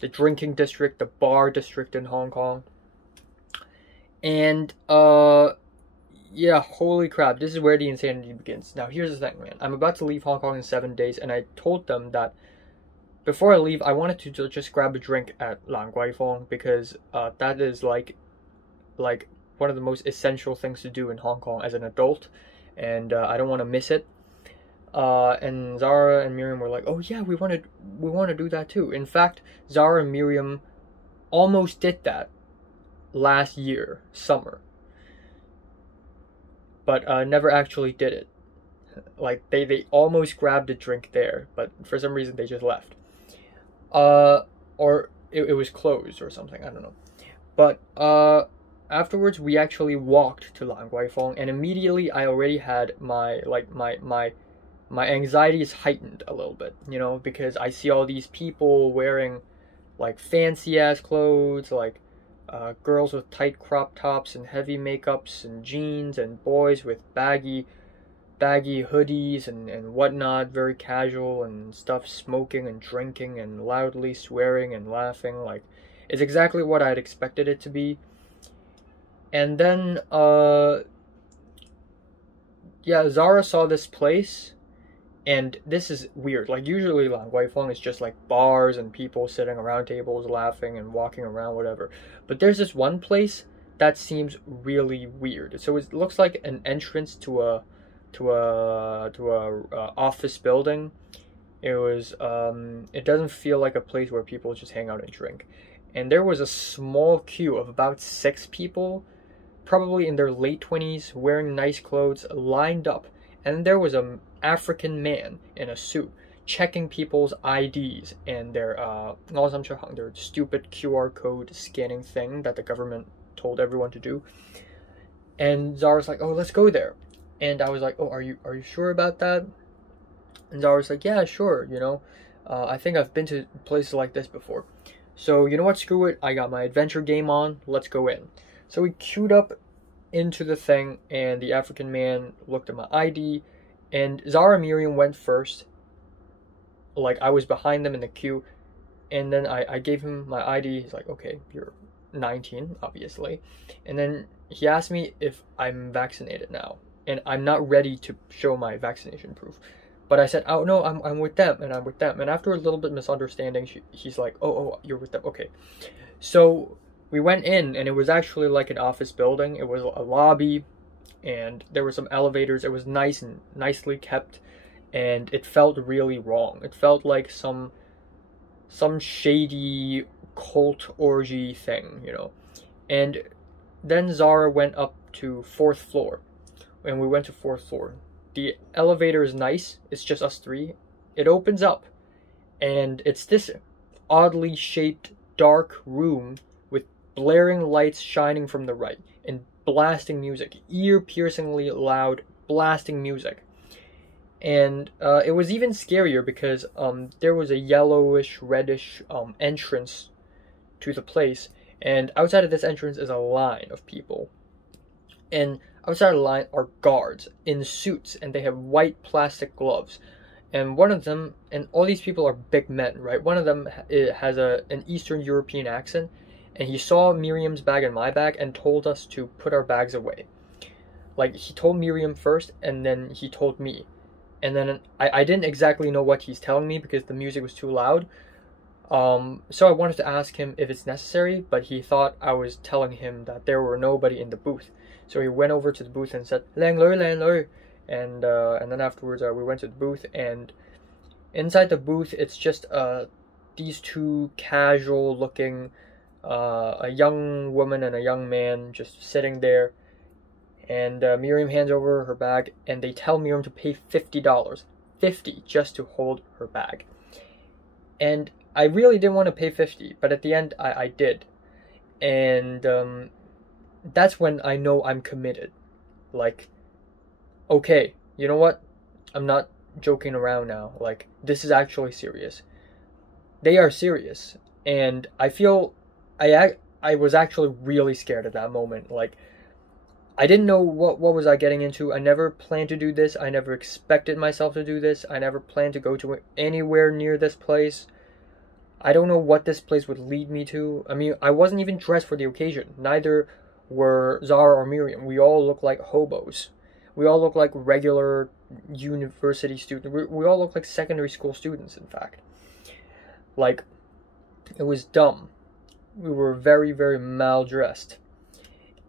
the drinking district, the bar district in Hong Kong. And yeah, holy crap, this is where the insanity begins. Now here's the thing, man. I'm about to leave Hong Kong in 7 days, and I told them that before I leave, I wanted to just grab a drink at Lan Gui Fong, because that is like one of the most essential things to do in Hong Kong as an adult, and I don't want to miss it. And Zara and Miriam were like, oh yeah, we want to do that too. In fact, Zara and Miriam almost did that last year, summer, but never actually did it. Like, they almost grabbed a drink there, but for some reason they just left. Or it was closed or something, I don't know. But afterwards we actually walked to Lan Gui Fong, and immediately I already had my anxiety is heightened a little bit, you know, because I see all these people wearing like fancy ass clothes, like girls with tight crop tops and heavy makeups and jeans, and boys with baggy hoodies and whatnot, very casual and stuff, smoking and drinking and loudly swearing and laughing. Like, it's exactly what I'd expected it to be. And then yeah, Zara saw this place, and this is weird. Like, usually Lan Gui Fong is just like bars and people sitting around tables laughing and walking around, whatever. But there's this one place that seems really weird. So it looks like an entrance to a office building. It doesn't feel like a place where people just hang out and drink. And there was a small queue of about 6 people, probably in their late 20s, wearing nice clothes, lined up. And there was an African man in a suit checking people's IDs and their stupid QR code scanning thing that the government told everyone to do. And Zara's like, oh, let's go there. And I was like, oh, are you sure about that? And Zara's like, yeah, sure, you know. I think I've been to places like this before. So, you know what, screw it, I got my adventure game on, let's go in. So we queued up into the thing, and the African man looked at my ID, and Zara and Miriam went first. Like, I was behind them in the queue, and then I gave him my ID. He's like, okay, you're 19, obviously. And then he asked me if I'm vaccinated now, and I'm not ready to show my vaccination proof. But I said, oh no, I'm with them, and I'm with them. And after a little bit of misunderstanding, he's like, oh, you're with them, okay. So we went in, and it was actually like an office building. It was a lobby, and there were some elevators. It was nice and nicely kept, and it felt really wrong. It felt like some shady cult orgy thing, you know. And then Zara went up to 4th floor, and we went to 4th floor. The elevator is nice. It's just us three. It opens up, and it's this oddly shaped dark room with blaring lights shining from the right and blasting music, ear-piercingly loud blasting music. And it was even scarier because there was a yellowish, reddish entrance to the place, and outside of this entrance is a line of people. And outside of the line are guards in suits, and they have white plastic gloves. And one of them, and all these people are big men, right? One of them has an Eastern European accent, and he saw Miriam's bag and my bag and told us to put our bags away. Like, he told Miriam first, and then he told me. And then I didn't exactly know what he's telling me because the music was too loud. So I wanted to ask him if it's necessary, but he thought I was telling him that there were nobody in the booth. So he went over to the booth and said, "Lang Loi, Lang Loi." And then afterwards we went to the booth, and inside the booth it's just these two casual looking, a young woman and a young man just sitting there. And Miriam hands over her bag, and they tell Miriam to pay $50. $50 just to hold her bag. And I really didn't want to pay $50, but at the end I did. And that's when I know I'm committed. Like, okay, you know what? I'm not joking around now. Like, this is actually serious. They are serious. And I feel I was actually really scared at that moment. Like, I didn't know what was I getting into. I never planned to do this. I never expected myself to do this. I never planned to go to anywhere near this place. I don't know what this place would lead me to. I mean, I wasn't even dressed for the occasion. Neither were Zara or Miriam. We all look like hobos. We all look like regular university students. We all look like secondary school students, in fact. Like, it was dumb. We were very, very mal-dressed.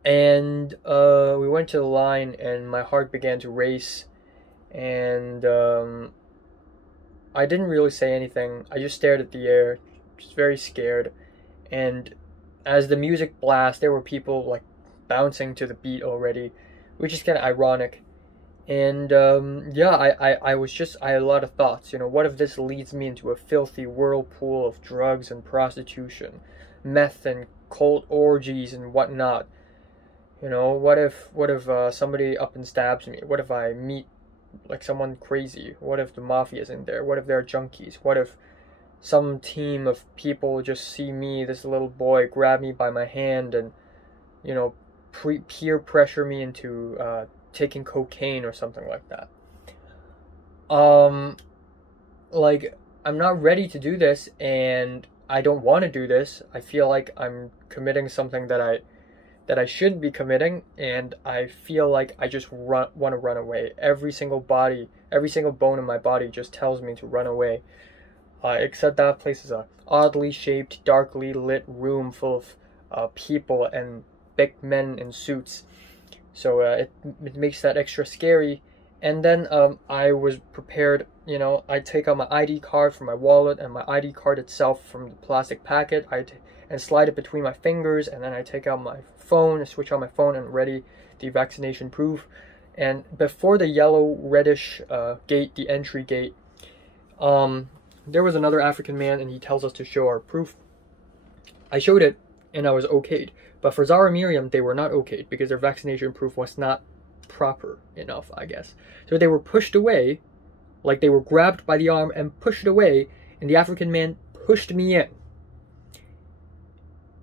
And we went to the line, and my heart began to race. And I didn't really say anything. I just stared at the air, just very scared. And as the music blasted, there were people like bouncing to the beat already, which is kind of ironic. And yeah, I had a lot of thoughts. You know, what if this leads me into a filthy whirlpool of drugs and prostitution, meth and cult orgies and whatnot? You know, what if somebody up and stabs me? What if I meet like someone crazy? What if the mafia's in there? What if they're junkies? What if some team of people just see me, this little boy, grab me by my hand and, you know, peer pressure me into taking cocaine or something like that? Like, I'm not ready to do this, and I don't want to do this. I feel like I'm committing something that I shouldn't be committing, and I feel like I just want to run away. Every single bone in my body just tells me to run away. Except that place is a oddly shaped, darkly lit room full of people and big men in suits. So it makes that extra scary. And then I was prepared, you know, I take out my ID card from my wallet and my ID card itself from the plastic packet. And slide it between my fingers, and then I take out my phone, switch on my phone, and ready the vaccination proof. And before the yellow reddish gate, the entry gate, there was another African man, and he tells us to show our proof. I showed it, and I was okayed. But for Zara and Miriam, they were not okayed because their vaccination proof was not proper enough, I guess. So they were pushed away, like they were grabbed by the arm and pushed away, and the African man pushed me in.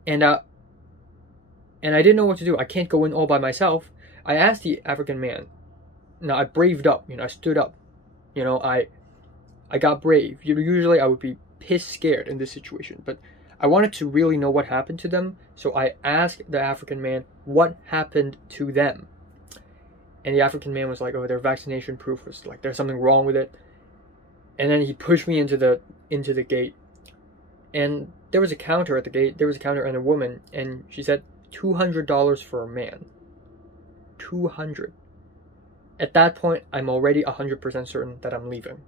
And and I didn't know what to do. I can't go in all by myself. I asked the African man. Now I braved up, I stood up. I got brave. Usually I would be pissed scared in this situation, but I wanted to really know what happened to them, so I asked the African man what happened to them. And the African man was like, oh, their vaccination proof was like, there's something wrong with it. And then he pushed me into the gate. And there was a counter at the gate. There was a counter and a woman, and she said $200 for a man. 200. At that point, I'm already 100% certain that I'm leaving.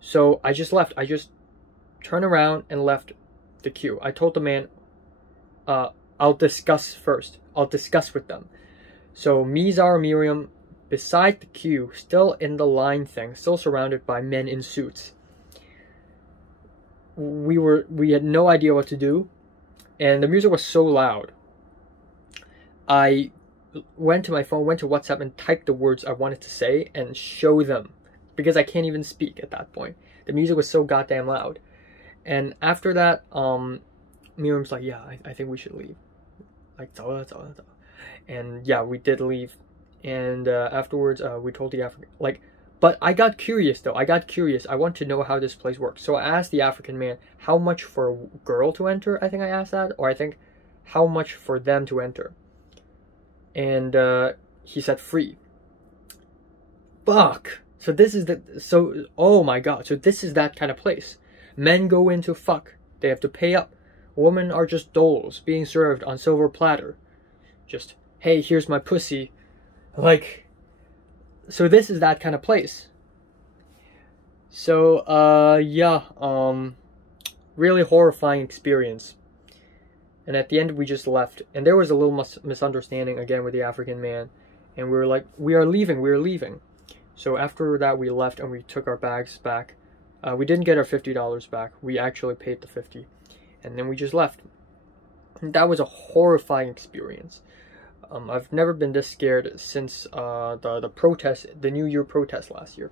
So I just left. I just turned around and left the queue. I told the man, I'll discuss first. I'll discuss with them. So me, Zara, Miriam, beside the queue, still in the line thing, still surrounded by men in suits. We had no idea what to do, and the music was so loud. I went to my phone, went to WhatsApp, and typed the words I wanted to say and show them, because I can't even speak at that point. The music was so goddamn loud. And after that, Miriam's like, yeah, I think we should leave. Like, and yeah, we did leave. And afterwards, we told the African, but I got curious though. I want to know how this place works. So I asked the African man, how much for a girl to enter? I think I asked that, or I think how much for them to enter. And he said free. Fuck. So this is oh my god. So this is that kind of place. Men go in to fuck. They have to pay up. Women are just dolls being served on silver platter. Just, hey, here's my pussy. So this is that kind of place. So, yeah, really horrifying experience. And at the end, we just left. And there was a little misunderstanding again with the African man. And we were like, we are leaving. So after that, we left and we took our bags back. We didn't get our $50 back. We actually paid the $50. And then we just left. And that was a horrifying experience. I've never been this scared since the protest, the New Year protest last year.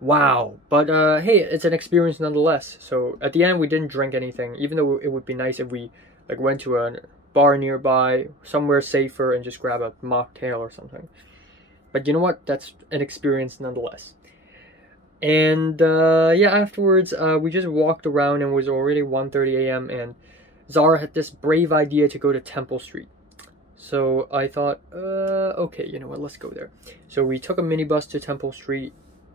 Wow. But hey, it's an experience nonetheless. So at the end, we didn't drink anything, even though it would be nice if we went to a bar nearby, somewhere safer, and just grab a mocktail or something. But you know what? That's an experience nonetheless. And yeah, afterwards, we just walked around and it was already 1:30 a.m. and Zara had this brave idea to go to Temple Street. So I thought, okay, you know what, let's go there. So we took a minibus to Temple Street.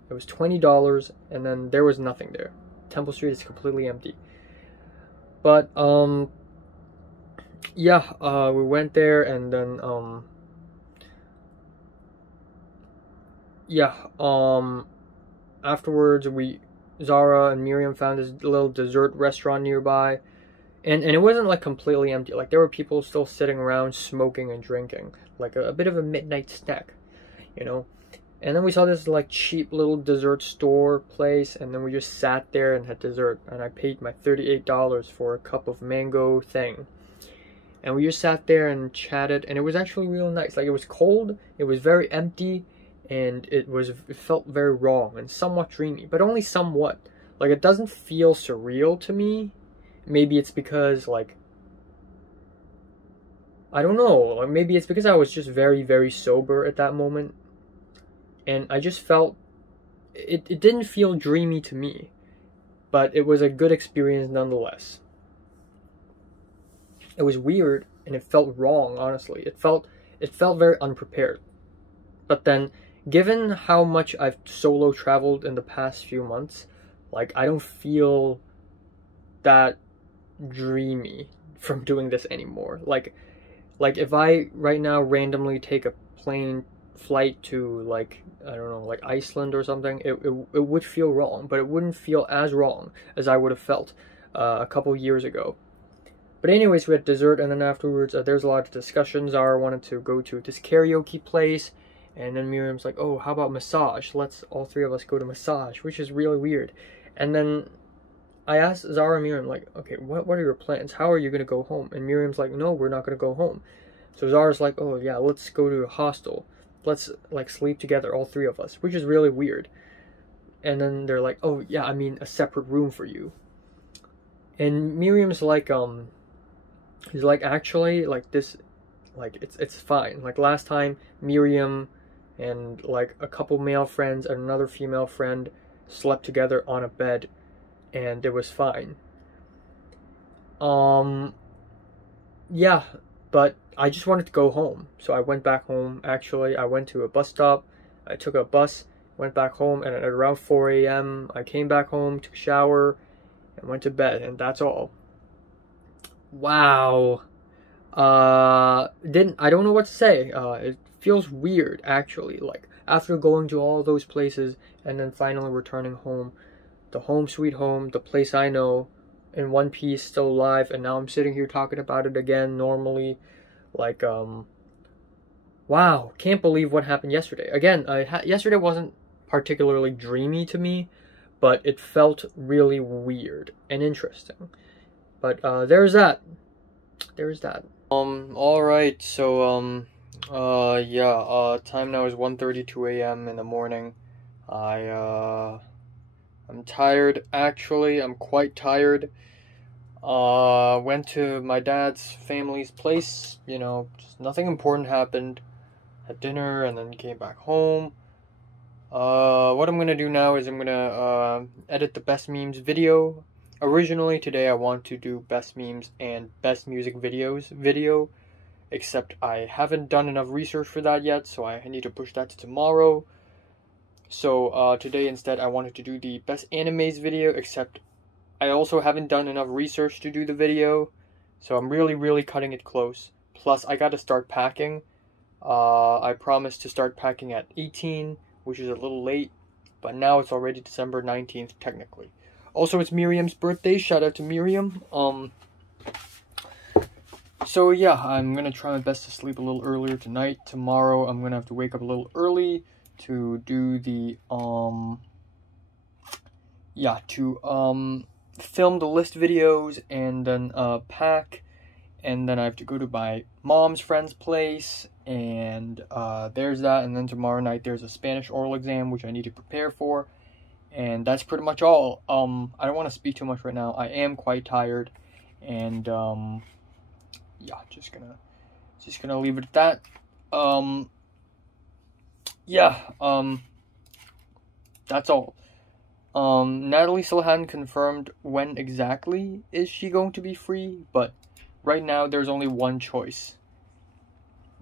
It was $20, and then there was nothing there. Temple Street is completely empty. But, yeah, we went there, and then, yeah, afterwards, Zara and Miriam found this little dessert restaurant nearby. And it wasn't completely empty. There were people still sitting around smoking and drinking. A bit of a midnight snack, And then we saw this cheap little dessert store place, and then we just sat there and had dessert. And I paid my $38 for a cup of mango thing. And we just sat there and chatted, and it was actually real nice. It was cold, it was very empty, and it felt very wrong and somewhat dreamy, but only somewhat. It doesn't feel surreal to me. Maybe it's because, I don't know, maybe it's because I was just very, very sober at that moment, and I just felt, it didn't feel dreamy to me, but it was a good experience nonetheless. It was weird, and it felt wrong, honestly. It felt very unprepared. But then, given how much I've solo traveled in the past few months, I don't feel that dreamy from doing this anymore. If I right now randomly take a plane flight to I don't know, Iceland or something, it would feel wrong, but it wouldn't feel as wrong as I would have felt a couple years ago. But anyways, we had dessert, and then afterwards there's a lot of discussions. Zara wanted to go to this karaoke place, and then Miriam's like, oh, how about massage? Let's all three of us go to massage, which is really weird. And then I asked Zara and Miriam, okay, what are your plans? How are you going to go home? And Miriam's like, no, we're not going to go home. So Zara's like, oh, yeah, let's go to a hostel. Let's, sleep together, all three of us, which is really weird. And then they're like, oh, yeah, I mean, a separate room for you. And Miriam's like, He's like, actually, like this, like it's fine. Like last time, Miriam and like a couple male friends and another female friend slept together on a bed, and it was fine. Yeah, but I just wanted to go home, so I went back home. Actually, I went to a bus stop. I took a bus, went back home, and at around 4 a.m. I came back home, took a shower, and went to bed, and that's all. Wow. I don't know what to say. It feels weird, actually. Like, after going to all those places and then finally returning home, the home sweet home, the place I know, in one piece, still alive, and now I'm sitting here talking about it again normally. Like, wow, can't believe what happened yesterday. Again, yesterday wasn't particularly dreamy to me, but it felt really weird and interesting. But, there's that. There's that. Alright, so, yeah, time now is 1:32 a.m. in the morning. I'm tired, actually. I'm quite tired. Went to my dad's family's place, you know, just nothing important happened. Had dinner and then came back home. What I'm gonna do now is I'm gonna, edit the best memes video. Originally today I want to do best memes and best music videos video, except I haven't done enough research for that yet, so I need to push that to tomorrow. So, today instead I wanted to do the best animes video, except I also haven't done enough research to do the video, so I'm really cutting it close. Plus, I gotta start packing. I promised to start packing at 18, which is a little late, but now it's already December 19th, technically. Also, it's Miriam's birthday. Shout out to Miriam. So yeah, I'm gonna try my best to sleep a little earlier tonight. Tomorrow, I'm gonna have to wake up a little early to do the, film the list videos and then, pack. And then I have to go to my mom's friend's place, and, there's that. And then tomorrow night, there's a Spanish oral exam, which I need to prepare for. And that's pretty much all. I don't want to speak too much right now. I am quite tired, and, yeah, just gonna leave it at that. That's all. Natalie still hadn't confirmed when exactly is she going to be free, but right now there's only one choice.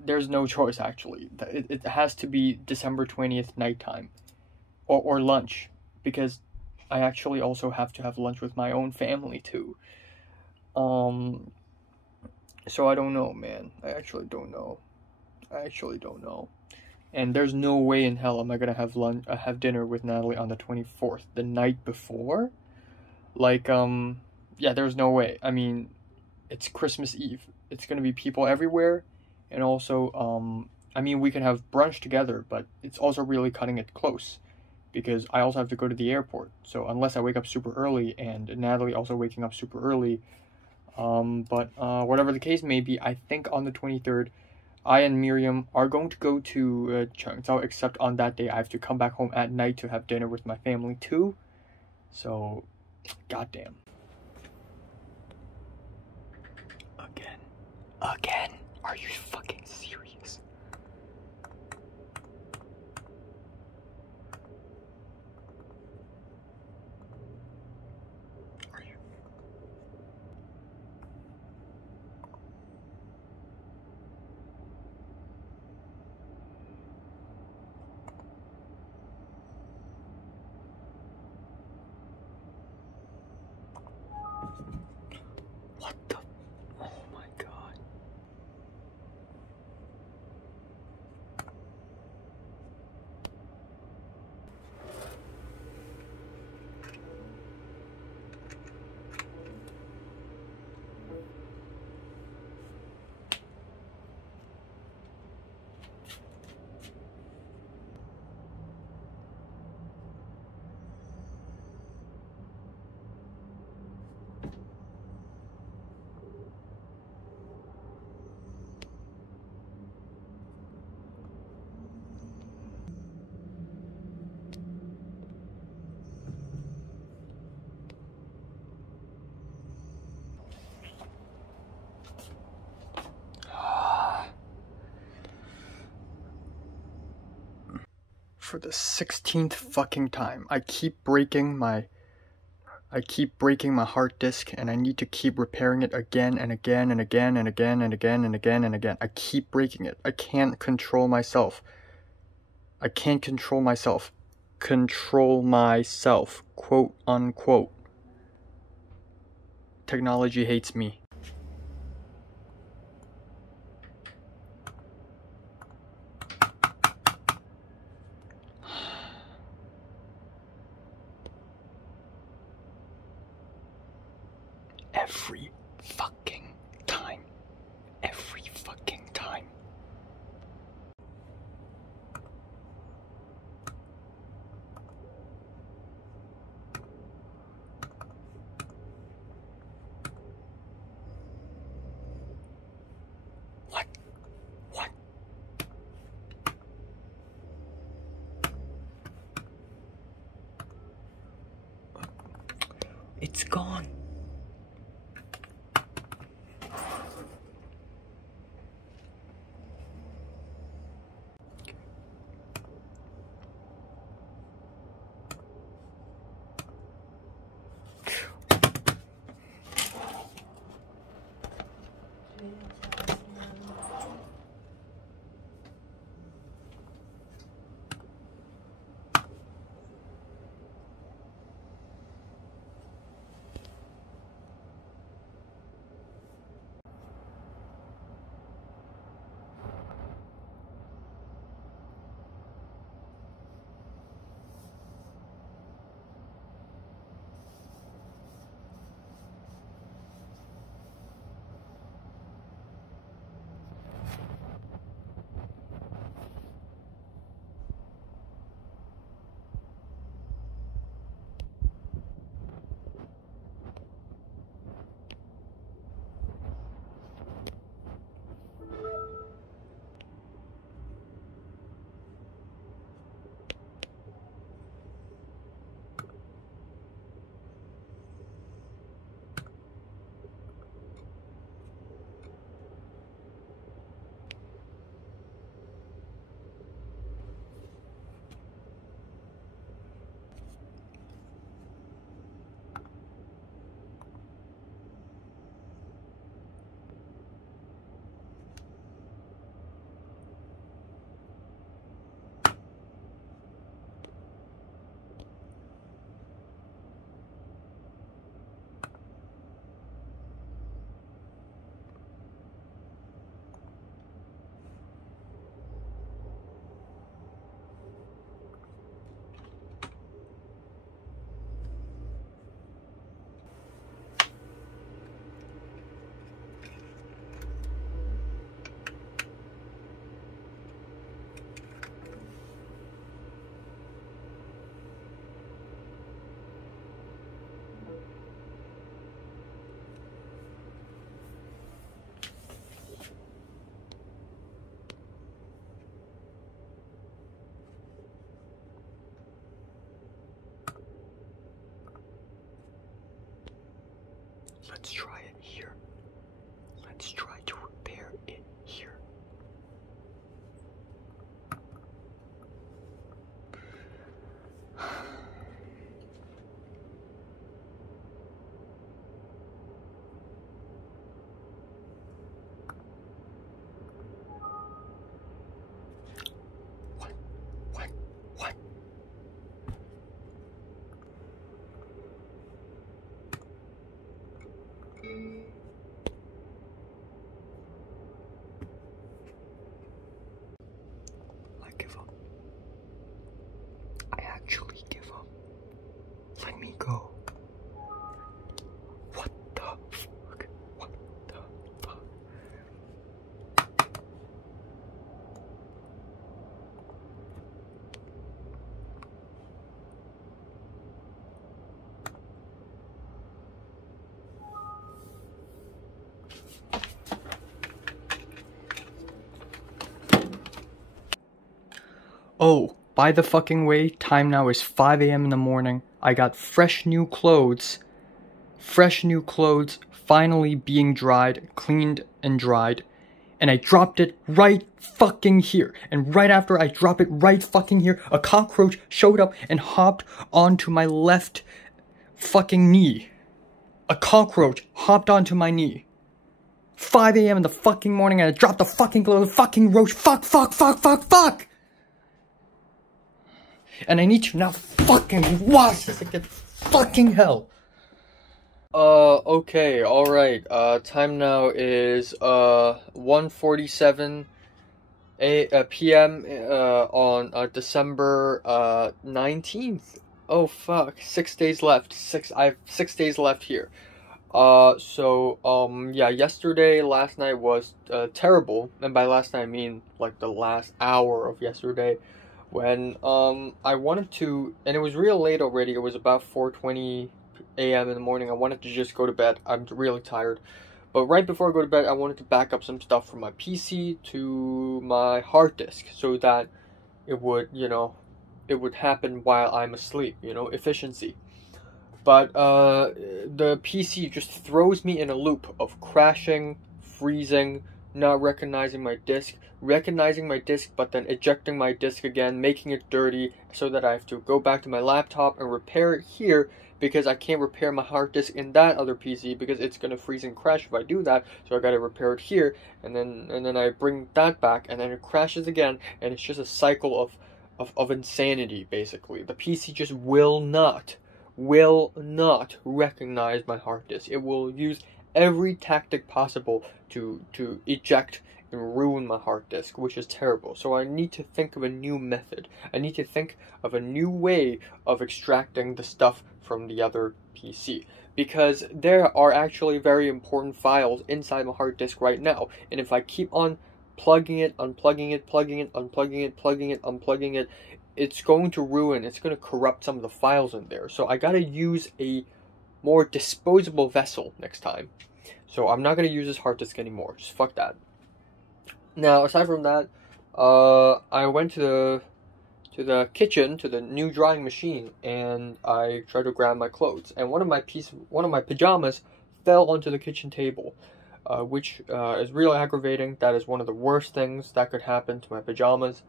There's no choice, actually. It has to be December 20th nighttime, or lunch, because I actually also have to have lunch with my own family too. So I don't know, man. I actually don't know. And there's no way in hell am I gonna have dinner with Natalie on the 24th, the night before. Like, yeah, there's no way. I mean, it's Christmas Eve. It's gonna be people everywhere, and also, I mean, we can have brunch together, but it's also really cutting it close, because I also have to go to the airport. So unless I wake up super early, and Natalie also waking up super early, whatever the case may be, I think on the 23rd, I and Miriam are going to go to Cheongzhou, except on that day I have to come back home at night to have dinner with my family too. So, goddamn. Again, are you fucking serious? What the? Oh my god. for the 16th fucking time. I keep breaking my hard disk, and I need to keep repairing it again and again and again and again and again and again and again. I keep breaking it. I can't control myself. I can't control myself. Control myself. Quote unquote. Technology hates me. Every fucking time. Every fucking time. What? What? It's gone. Let's try it here. Let's try to repair it here. What? I give up. I actually give up. Let me go. What the fuck? What the fuck? Oh, by the fucking way, time now is 5 a.m. in the morning. I got fresh new clothes, finally being dried, cleaned and dried, and I dropped it right fucking here. And right after I drop it right fucking here, a cockroach showed up and hopped onto my left fucking knee. A cockroach hopped onto my knee. 5 a.m. in the fucking morning, and I dropped the fucking roach. Fuck! And I need to now fucking wash this again. Fucking hell. Okay, alright. Time now is, 1:47 p.m. On, December, 19th. Oh, fuck. 6 days left. I have 6 days left here. Yeah, last night was, terrible. And by last night, I mean, like, the last hour of yesterday. When, I wanted to, and it was real late already. It was about 4:20 a.m. in the morning. I wanted to just go to bed. I'm really tired. But right before I go to bed, I wanted to back up some stuff from my PC to my hard disk so that it would, it would happen while I'm asleep, efficiency. But the PC just throws me in a loop of crashing, freezing, not recognizing my disk, recognizing my disk, but then ejecting my disk again, making it dirty, so that I have to go back to my laptop and repair it here, because I can't repair my hard disk in that other PC, because it's gonna freeze and crash if I do that, so I gotta repair it here, and then I bring that back, and then it crashes again, and it's just a cycle of insanity, basically. The PC just will not recognize my hard disk. It will use every tactic possible to eject and ruin my hard disk, which is terrible. So I need to think of a new method. I need to think of a new way of extracting the stuff from the other PC, because there are actually very important files inside my hard disk right now, and if I keep on plugging it, unplugging it, plugging it, unplugging it, plugging it, unplugging it, it's going to ruin, it's going to corrupt some of the files in there. So I gotta use a more disposable vessel next time. So I'm not going to use this hard disk anymore. Just fuck that. Now, aside from that, I went to the kitchen, to the new drying machine, and I tried to grab my clothes. And one of my pajamas fell onto the kitchen table, which is really aggravating. That is one of the worst things that could happen to my pajamas.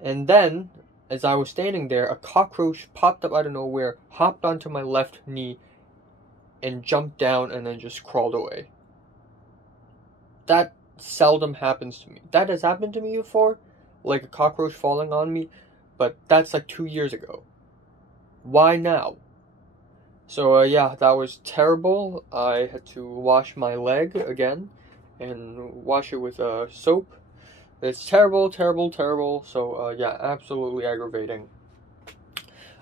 And then, as I was standing there, a cockroach popped up out of nowhere, hopped onto my left knee, and jumped down and then just crawled away. That seldom happens to me. That has happened to me before, like a cockroach falling on me, but that's like 2 years ago. Why now? So yeah, that was terrible. I had to wash my leg again and wash it with soap. It's terrible. So yeah, absolutely aggravating.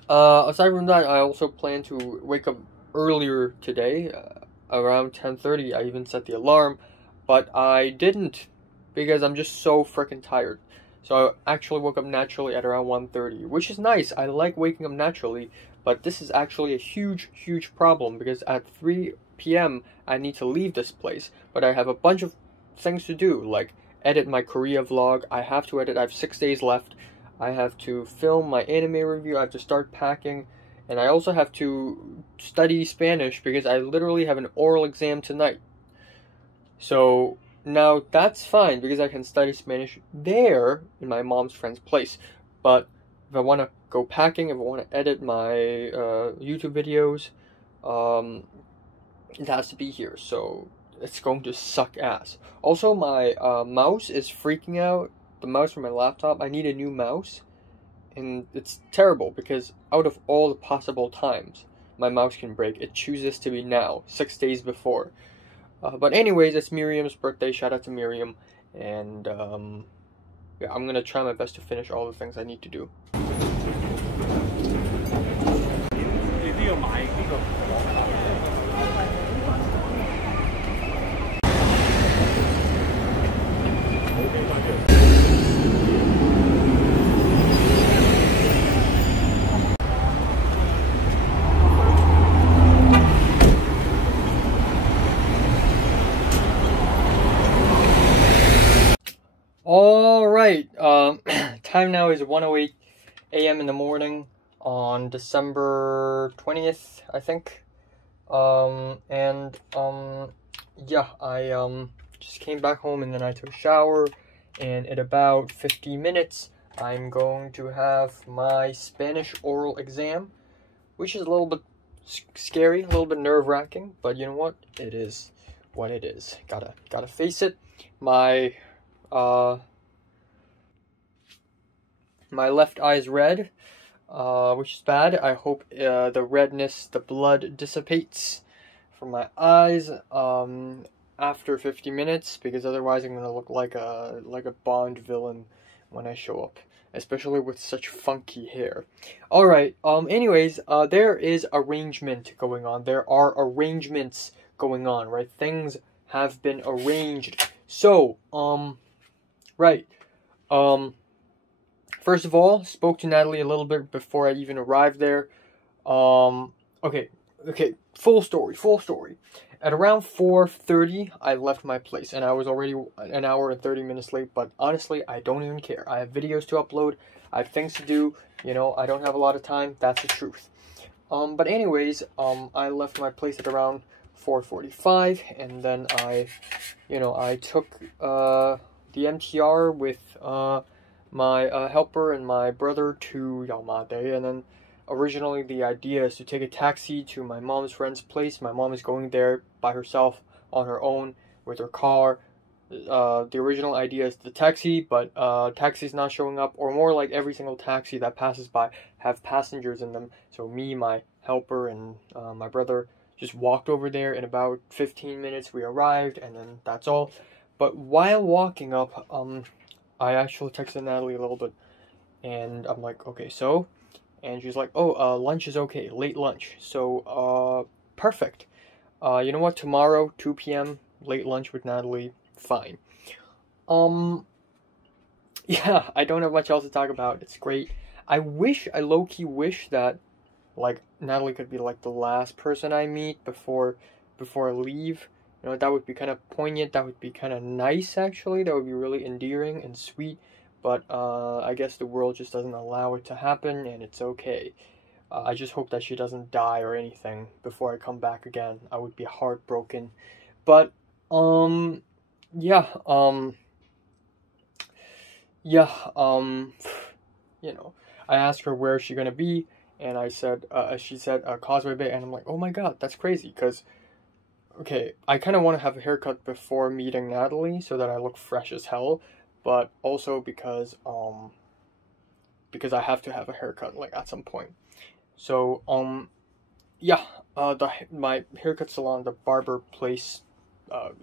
Aside from that, I also plan to wake up earlier today, around 10:30. I even set the alarm, but I didn't, because I'm just so freaking tired. So I actually woke up naturally at around 1:30, which is nice. I like waking up naturally, but this is actually a huge problem, because at 3 p.m. I need to leave this place, but I have a bunch of things to do, like edit my Korea vlog. I have to edit. I have 6 days left. I have to film my anime review. I have to start packing. And I also have to study Spanish, because I literally have an oral exam tonight. So now that's fine, because I can study Spanish there in my mom's friend's place. But if I want to go packing, if I want to edit my YouTube videos, it has to be here. So it's going to suck ass. Also, my mouse is freaking out. The mouse from my laptop. I need a new mouse. And it's terrible, because out of all the possible times my mouse can break, it chooses to be now, 6 days before. But anyways, it's Miriam's birthday. Shout out to Miriam. And yeah, I'm gonna try my best to finish all the things I need to do. Alright, time now is 1:08 a.m. in the morning on December 20th, I think. Yeah, just came back home and then I took a shower, and in about 50 minutes, I'm going to have my Spanish oral exam, which is a little bit scary, a little bit nerve-wracking, but you know what? It is what it is. Gotta face it. My left eye is red, which is bad. I hope the redness, the blood dissipates from my eyes after 50 minutes, because otherwise I'm gonna look like a Bond villain when I show up, especially with such funky hair. Alright, anyways, there is arrangement going on. There are arrangements going on, right? Things have been arranged. So, right, first of all, spoke to Natalie a little bit before I even arrived there. Okay, full story. At around 4:30, I left my place, and I was already an hour and 30 minutes late, but honestly, I don't even care. I have videos to upload, I have things to do, you know, I don't have a lot of time, that's the truth. But anyways, I left my place at around 4:45, and then I took, the MTR with, my, helper and my brother to Yalmate, and then originally the idea is to take a taxi to my mom's friend's place. My mom is going there by herself on her own with her car. The original idea is the taxi, but taxi's not showing up, or more like every single taxi that passes by have passengers in them. So me, my helper, and my brother just walked over there. In about 15 minutes we arrived, and then that's all. But while walking up, I actually texted Natalie a little bit, and I'm like, okay, so? And she's like, oh, lunch is okay, late lunch. So, perfect. You know what, tomorrow, 2 p.m., late lunch with Natalie, fine. Yeah, I don't have much else to talk about. It's great. I low-key wish that, like, Natalie could be, like, the last person I meet before I leave. You know, that would be kind of poignant. That would be kind of nice, actually. That would be really endearing and sweet. But I guess the world just doesn't allow it to happen, and it's okay. I just hope that she doesn't die or anything before I come back again. I would be heartbroken. But, yeah, you know, I asked her where she's gonna be, and she said, Causeway Bay, and I'm like, oh my god, that's crazy, because, okay, I kind of want to have a haircut before meeting Natalie, so that I look fresh as hell, but also because I have to have a haircut, like, at some point. So, yeah, my haircut salon, the barber place,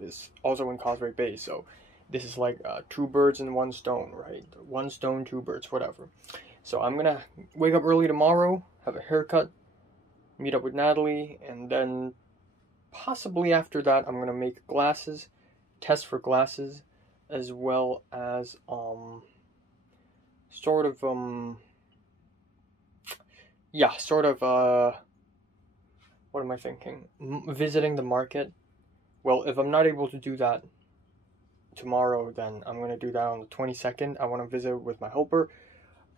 is also in Causeway Bay, so this is like, 2 birds in 1 stone, right? 1 stone, 2 birds, whatever. So I'm gonna wake up early tomorrow, have a haircut, meet up with Natalie, and then possibly after that, I'm gonna make glasses, test for glasses, as well as, what am I thinking? Visiting the market. Well, if I'm not able to do that tomorrow, then I'm gonna do that on the 22nd. I want to visit with my helper.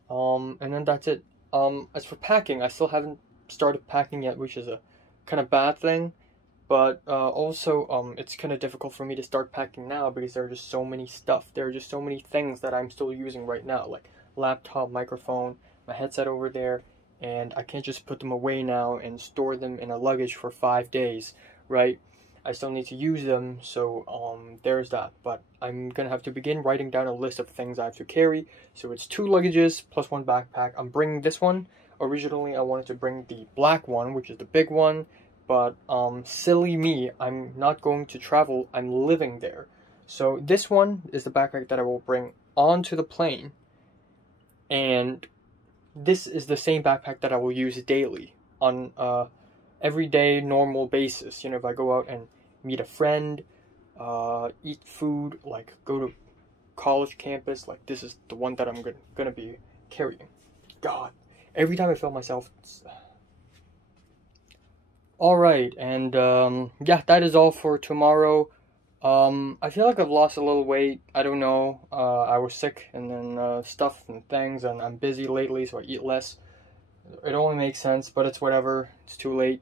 And then that's it. As for packing, I still haven't started packing yet, which is a kind of bad thing. But also, it's kind of difficult for me to start packing now because there are just so many stuff. There are just so many things that I'm still using right now, like laptop, microphone, my headset over there, and I can't just put them away now and store them in a luggage for 5 days, right? I still need to use them, so there's that. But I'm gonna have to begin writing down a list of things I have to carry. So it's 2 luggages plus 1 backpack. I'm bringing this one. Originally, I wanted to bring the black one, which is the big one. But, silly me, I'm not going to travel, I'm living there. So this one is the backpack that I will bring onto the plane. And this is the same backpack that I will use daily on everyday normal basis. You know, if I go out and meet a friend, eat food, like go to college campus, like this is the one that I'm gonna be carrying. God, every time I feel myself... Alright, and yeah, that is all for tomorrow. I feel like I've lost a little weight. I don't know. I was sick and then stuff and things, and I'm busy lately, so I eat less. It only makes sense, but it's whatever. It's too late.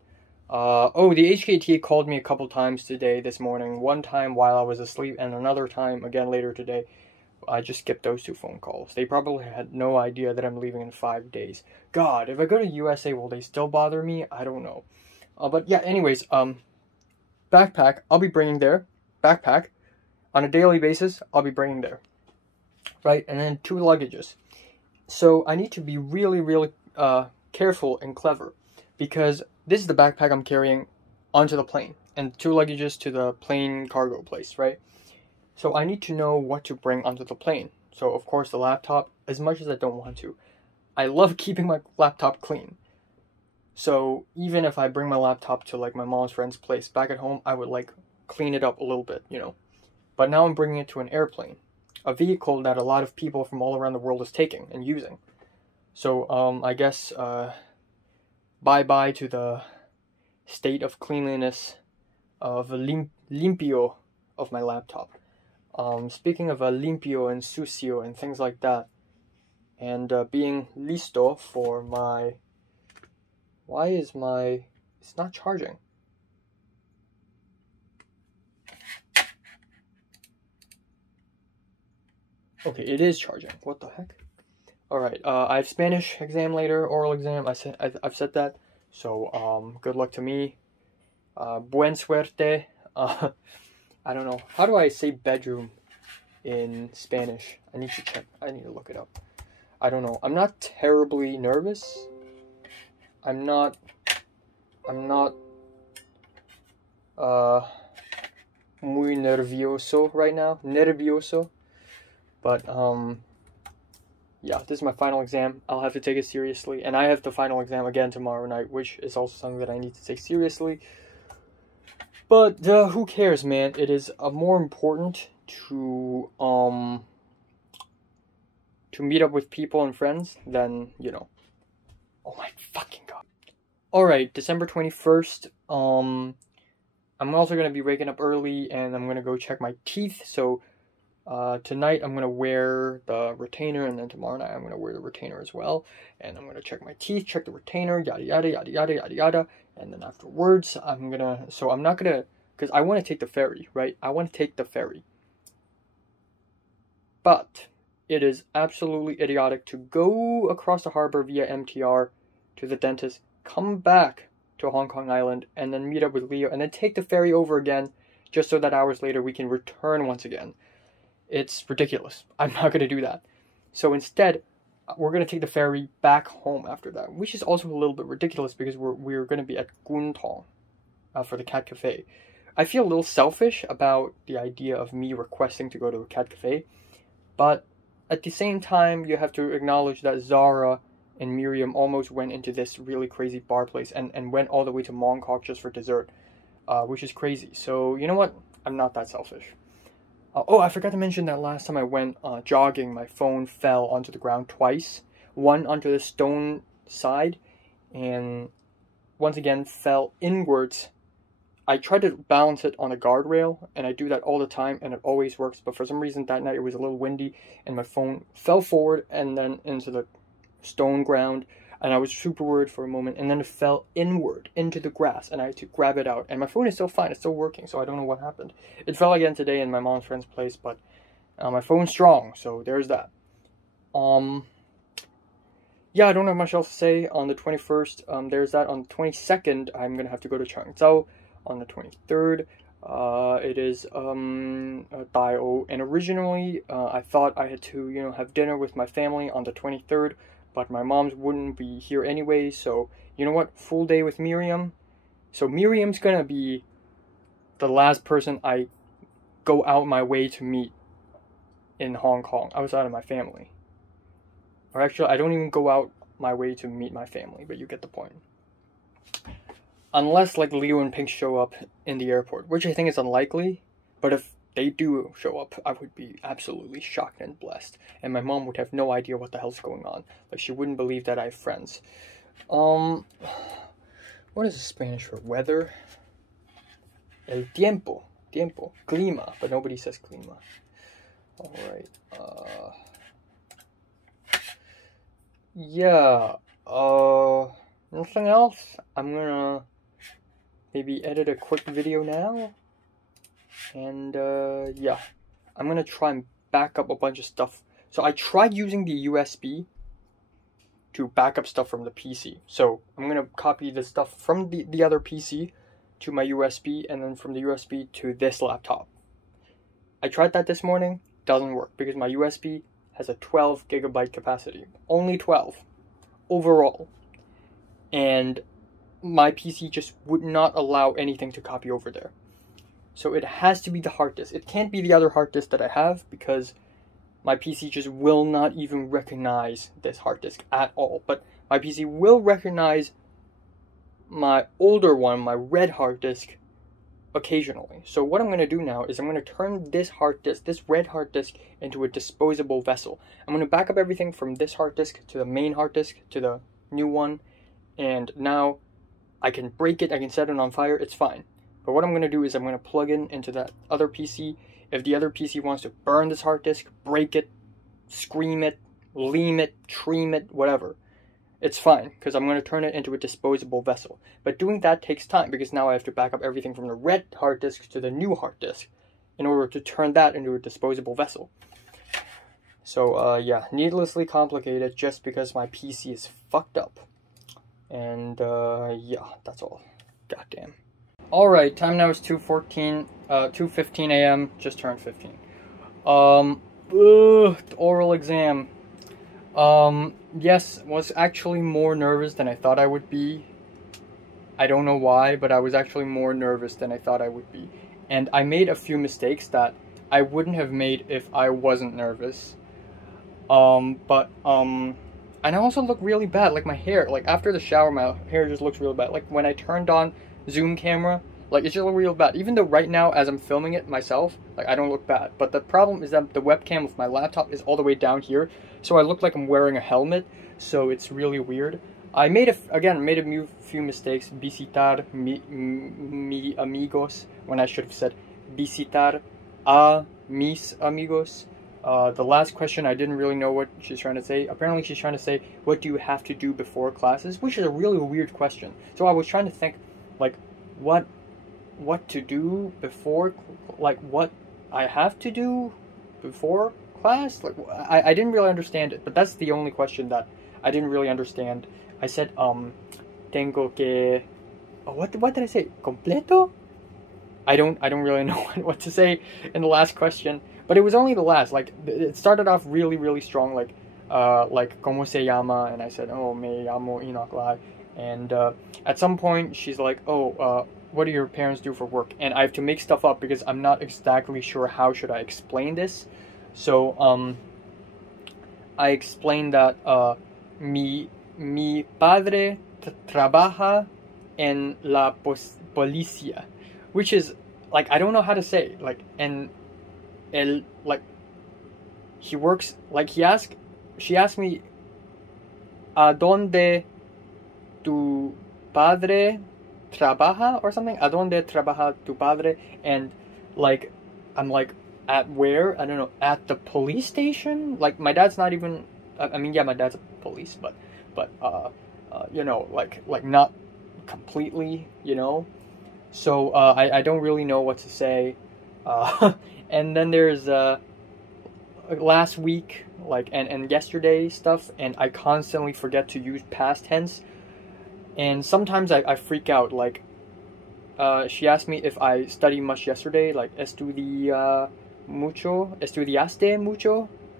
Oh, the HKT called me a couple times today, this morning. One time while I was asleep, and another time again later today. I just skipped those 2 phone calls. They probably had no idea that I'm leaving in 5 days. God, if I go to USA, will they still bother me? I don't know. But yeah, anyways, backpack, I'll be bringing there. Backpack, on a daily basis, I'll be bringing there. Right, and then 2 luggages. So I need to be really, really careful and clever, because this is the backpack I'm carrying onto the plane, and 2 luggages to the plane cargo place, right? So I need to know what to bring onto the plane. So of course the laptop, as much as I don't want to, I love keeping my laptop clean. So even if I bring my laptop to like my mom's friend's place back at home, I would like clean it up a little bit, you know. But now I'm bringing it to an airplane, a vehicle that a lot of people from all around the world is taking and using. So I guess bye-bye to the state of cleanliness of limpio of my laptop. Speaking of limpio and sucio and things like that, and being listo for my... Why is my... It's not charging. Okay, it is charging. What the heck? Alright, I have Spanish exam later, oral exam. I've said that. So, good luck to me. Buen suerte. I don't know. How do I say bedroom in Spanish? I need to check. I need to look it up. I don't know. I'm not terribly nervous. I'm not muy nervioso right now. Nervioso. But, yeah, this is my final exam. I'll have to take it seriously. And I have the final exam again tomorrow night, which is also something that I need to take seriously. But who cares, man? It is more important to meet up with people and friends than, you know. Oh my fucking god. Alright, December 21st. I'm also gonna be waking up early and I'm gonna go check my teeth. So tonight I'm gonna wear the retainer, and then tomorrow night I'm gonna wear the retainer as well. And I'm gonna check my teeth, check the retainer, yada yada yada yada yada yada. And then afterwards, I'm not gonna, because I want to take the ferry, right? I want to take the ferry. But it is absolutely idiotic to go across the harbor via MTR to the dentist, come back to Hong Kong Island, and then meet up with Leo, and then take the ferry over again, just so that hours later we can return once again. It's ridiculous. I'm not gonna do that. So instead, we're going to take the ferry back home after that, which is also a little bit ridiculous because we're going to be at Kwun Tong for the cat cafe. I feel a little selfish about the idea of me requesting to go to a cat cafe, but at the same time, you have to acknowledge that Zara and Miriam almost went into this really crazy bar place and went all the way to Mongkok just for dessert, which is crazy. So, you know what? I'm not that selfish. Oh, I forgot to mention that last time I went jogging, my phone fell onto the ground twice. One onto the stone side, and once again fell inwards. I tried to balance it on a guardrail, and I do that all the time, and it always works. But for some reason that night it was a little windy, and my phone fell forward and then into the stone ground. And I was super worried for a moment, and then it fell inward into the grass, and I had to grab it out. And my phone is still fine, it's still working, so I don't know what happened. It fell again today in my mom's friend's place, but my phone's strong, so there's that. Yeah, I don't have much else to say on the 21st. There's that. On the 22nd, I'm gonna have to go to Changzhou. On the 23rd, it is Daio, and originally I thought I had to, you know, have dinner with my family on the 23rd. But my mom's wouldn't be here anyway, so you know what? Full day with Miriam. So Miriam's gonna be the last person I go out my way to meet in Hong Kong outside of my family. Or actually, I don't even go out my way to meet my family, but you get the point. Unless like Leo and Pink show up in the airport, which I think is unlikely, but if they do show up, I would be absolutely shocked and blessed. And my mom would have no idea what the hell's going on. Like, she wouldn't believe that I have friends. What is Spanish for weather? El tiempo. Tiempo. Clima. But nobody says clima. Alright. Yeah. Nothing else? I'm gonna maybe edit a quick video now. And yeah, I'm gonna try and back up a bunch of stuff. So I tried using the USB to back up stuff from the PC. So I'm gonna copy the stuff from the other PC to my USB, and then from the USB to this laptop. I tried that this morning, doesn't work because my USB has a 12 gigabyte capacity. Only 12 overall. And my PC just would not allow anything to copy over there. So it has to be the hard disk. It can't be the other hard disk that I have because my PC just will not even recognize this hard disk at all. But my PC will recognize my older one, my red hard disk, occasionally. So what I'm going to do now is I'm going to turn this hard disk, this red hard disk, into a disposable vessel. I'm going to back up everything from this hard disk to the main hard disk to the new one. And now I can break it, I can set it on fire, it's fine. But what I'm going to do is I'm going to plug in into that other PC. If the other PC wants to burn this hard disk, break it, scream it, leam it, tream it, whatever, it's fine, because I'm going to turn it into a disposable vessel. But doing that takes time, because now I have to back up everything from the red hard disk to the new hard disk in order to turn that into a disposable vessel. So, yeah, needlessly complicated just because my PC is fucked up. And, yeah, that's all. Goddamn. Alright, time now is 2:15 a.m. Just turned 15. Oral exam. Yes, was actually more nervous than I thought I would be. I don't know why, but I was actually more nervous than I thought I would be. And I made a few mistakes that I wouldn't have made if I wasn't nervous. And I also look really bad, like my hair, like after the shower, my hair just looks real bad. Like when I turned on Zoom camera, like it just looked real bad. Even though right now, as I'm filming it myself, like I don't look bad. But the problem is that the webcam of my laptop is all the way down here, so I look like I'm wearing a helmet, so it's really weird. I made a few mistakes. Visitar mi amigos, when I should have said visitar a mis amigos. The last question, I didn't really know what she's trying to say. Apparently she's trying to say, what do you have to do before classes? Which is a really weird question. So I was trying to think, like, what to do before, like, what I have to do before class? Like, I didn't really understand it, but that's the only question that I didn't really understand. I said, tengo que... Oh, what did I say? Completo? I don't really know what to say in the last question. But it was only the last, like, it started off really, really strong, like, como se llama, and I said, oh, me llamo Enoch Lai, and, at some point, she's like, oh, what do your parents do for work? And I have to make stuff up, because I'm not exactly sure how should I explain this, so, I explained that, mi padre trabaja en la policía, which is, like, I don't know how to say, like, and... like, he works, like, she asked me, ¿A dónde tu padre trabaja? Or something? ¿A dónde trabaja tu padre? And, like, I'm like, at where? I don't know, at the police station? Like, my dad's not even, I mean, yeah, my dad's a police, but, you know, like, not completely, you know? So, I don't really know what to say, and then there's last week, like, and yesterday stuff, and I constantly forget to use past tense, and sometimes I freak out. Like, she asked me if I studied much yesterday, like, estudiaste mucho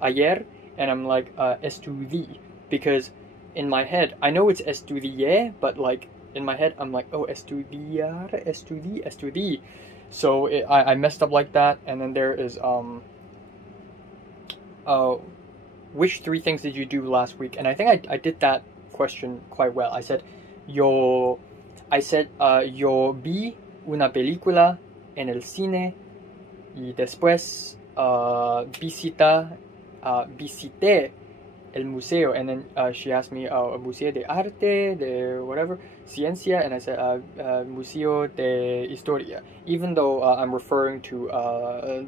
ayer, and I'm like, estudié, because in my head, I know it's estudié, but, like, in my head, I'm like, oh, estudié. So I messed up like that, and then there is, which 3 things did you do last week? And I think I did that question quite well. I said, yo vi una película en el cine, y después, visité el museo, and then she asked me, museo de arte, de whatever, ciencia, and I said, museo de historia, even though I'm referring to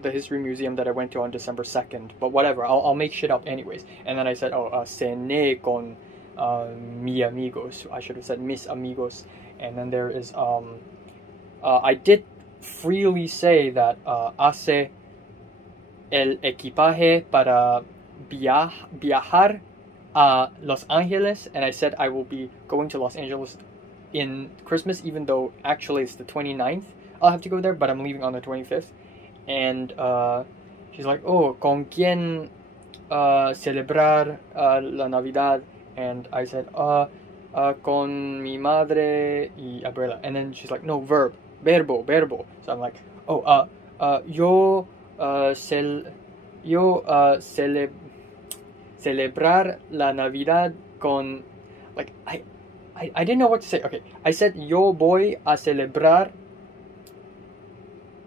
the history museum that I went to on December 2nd, but whatever, I'll make shit up anyways. And then I said, cené con mi amigos, I should have said mis amigos. And then there is I did freely say that hace el equipaje para viajar a Los Angeles, and I said I will be going to Los Angeles in Christmas, even though actually it's the 29th. I'll have to go there, but I'm leaving on the 25th. And she's like, oh, ¿con quién celebrar la Navidad? And I said, con mi madre y abuela. And then she's like, no, verbo. So I'm like, oh, yo celebrar la Navidad con, like, I didn't know what to say. Okay, I said, yo voy a celebrar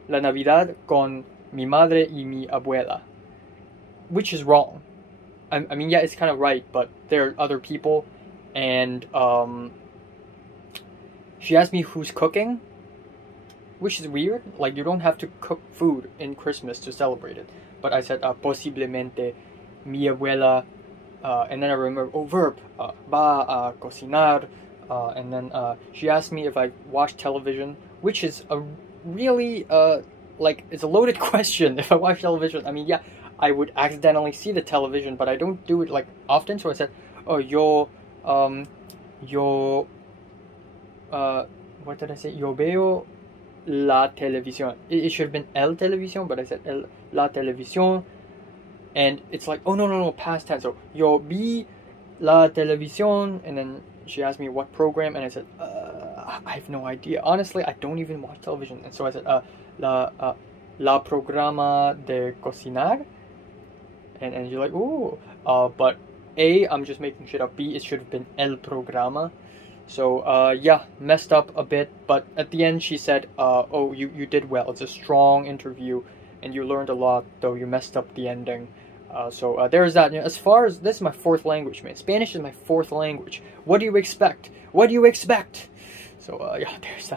la Navidad con mi madre y mi abuela, which is wrong. I mean, yeah, it's kind of right, but there are other people, and she asked me who's cooking, which is weird. Like, you don't have to cook food in Christmas to celebrate it. But I said, posiblemente mi abuela, and then I remember, verb, va a cocinar, and then she asked me if I watch television, which is a really, like, it's a loaded question. If I watch television, I mean, yeah, I would accidentally see the television, but I don't do it, like, often. So I said, oh, what did I say? Yo veo la televisión. It should have been el televisión, but I said la televisión. And it's like, oh, no, past tense. So, yo vi la televisión. And then she asked me what program, and I said, I have no idea. Honestly, I don't even watch television. And so I said, la programa de cocinar. And you're like, ooh. But A, I'm just making shit up. B, it should have been el programa. So, yeah, messed up a bit. But at the end, she said, oh, you did well. It's a strong interview, and you learned a lot, though you messed up the ending. So there's that. You know, as far as, this is my fourth language, man. Spanish is my fourth language. What do you expect? So, yeah, there's that.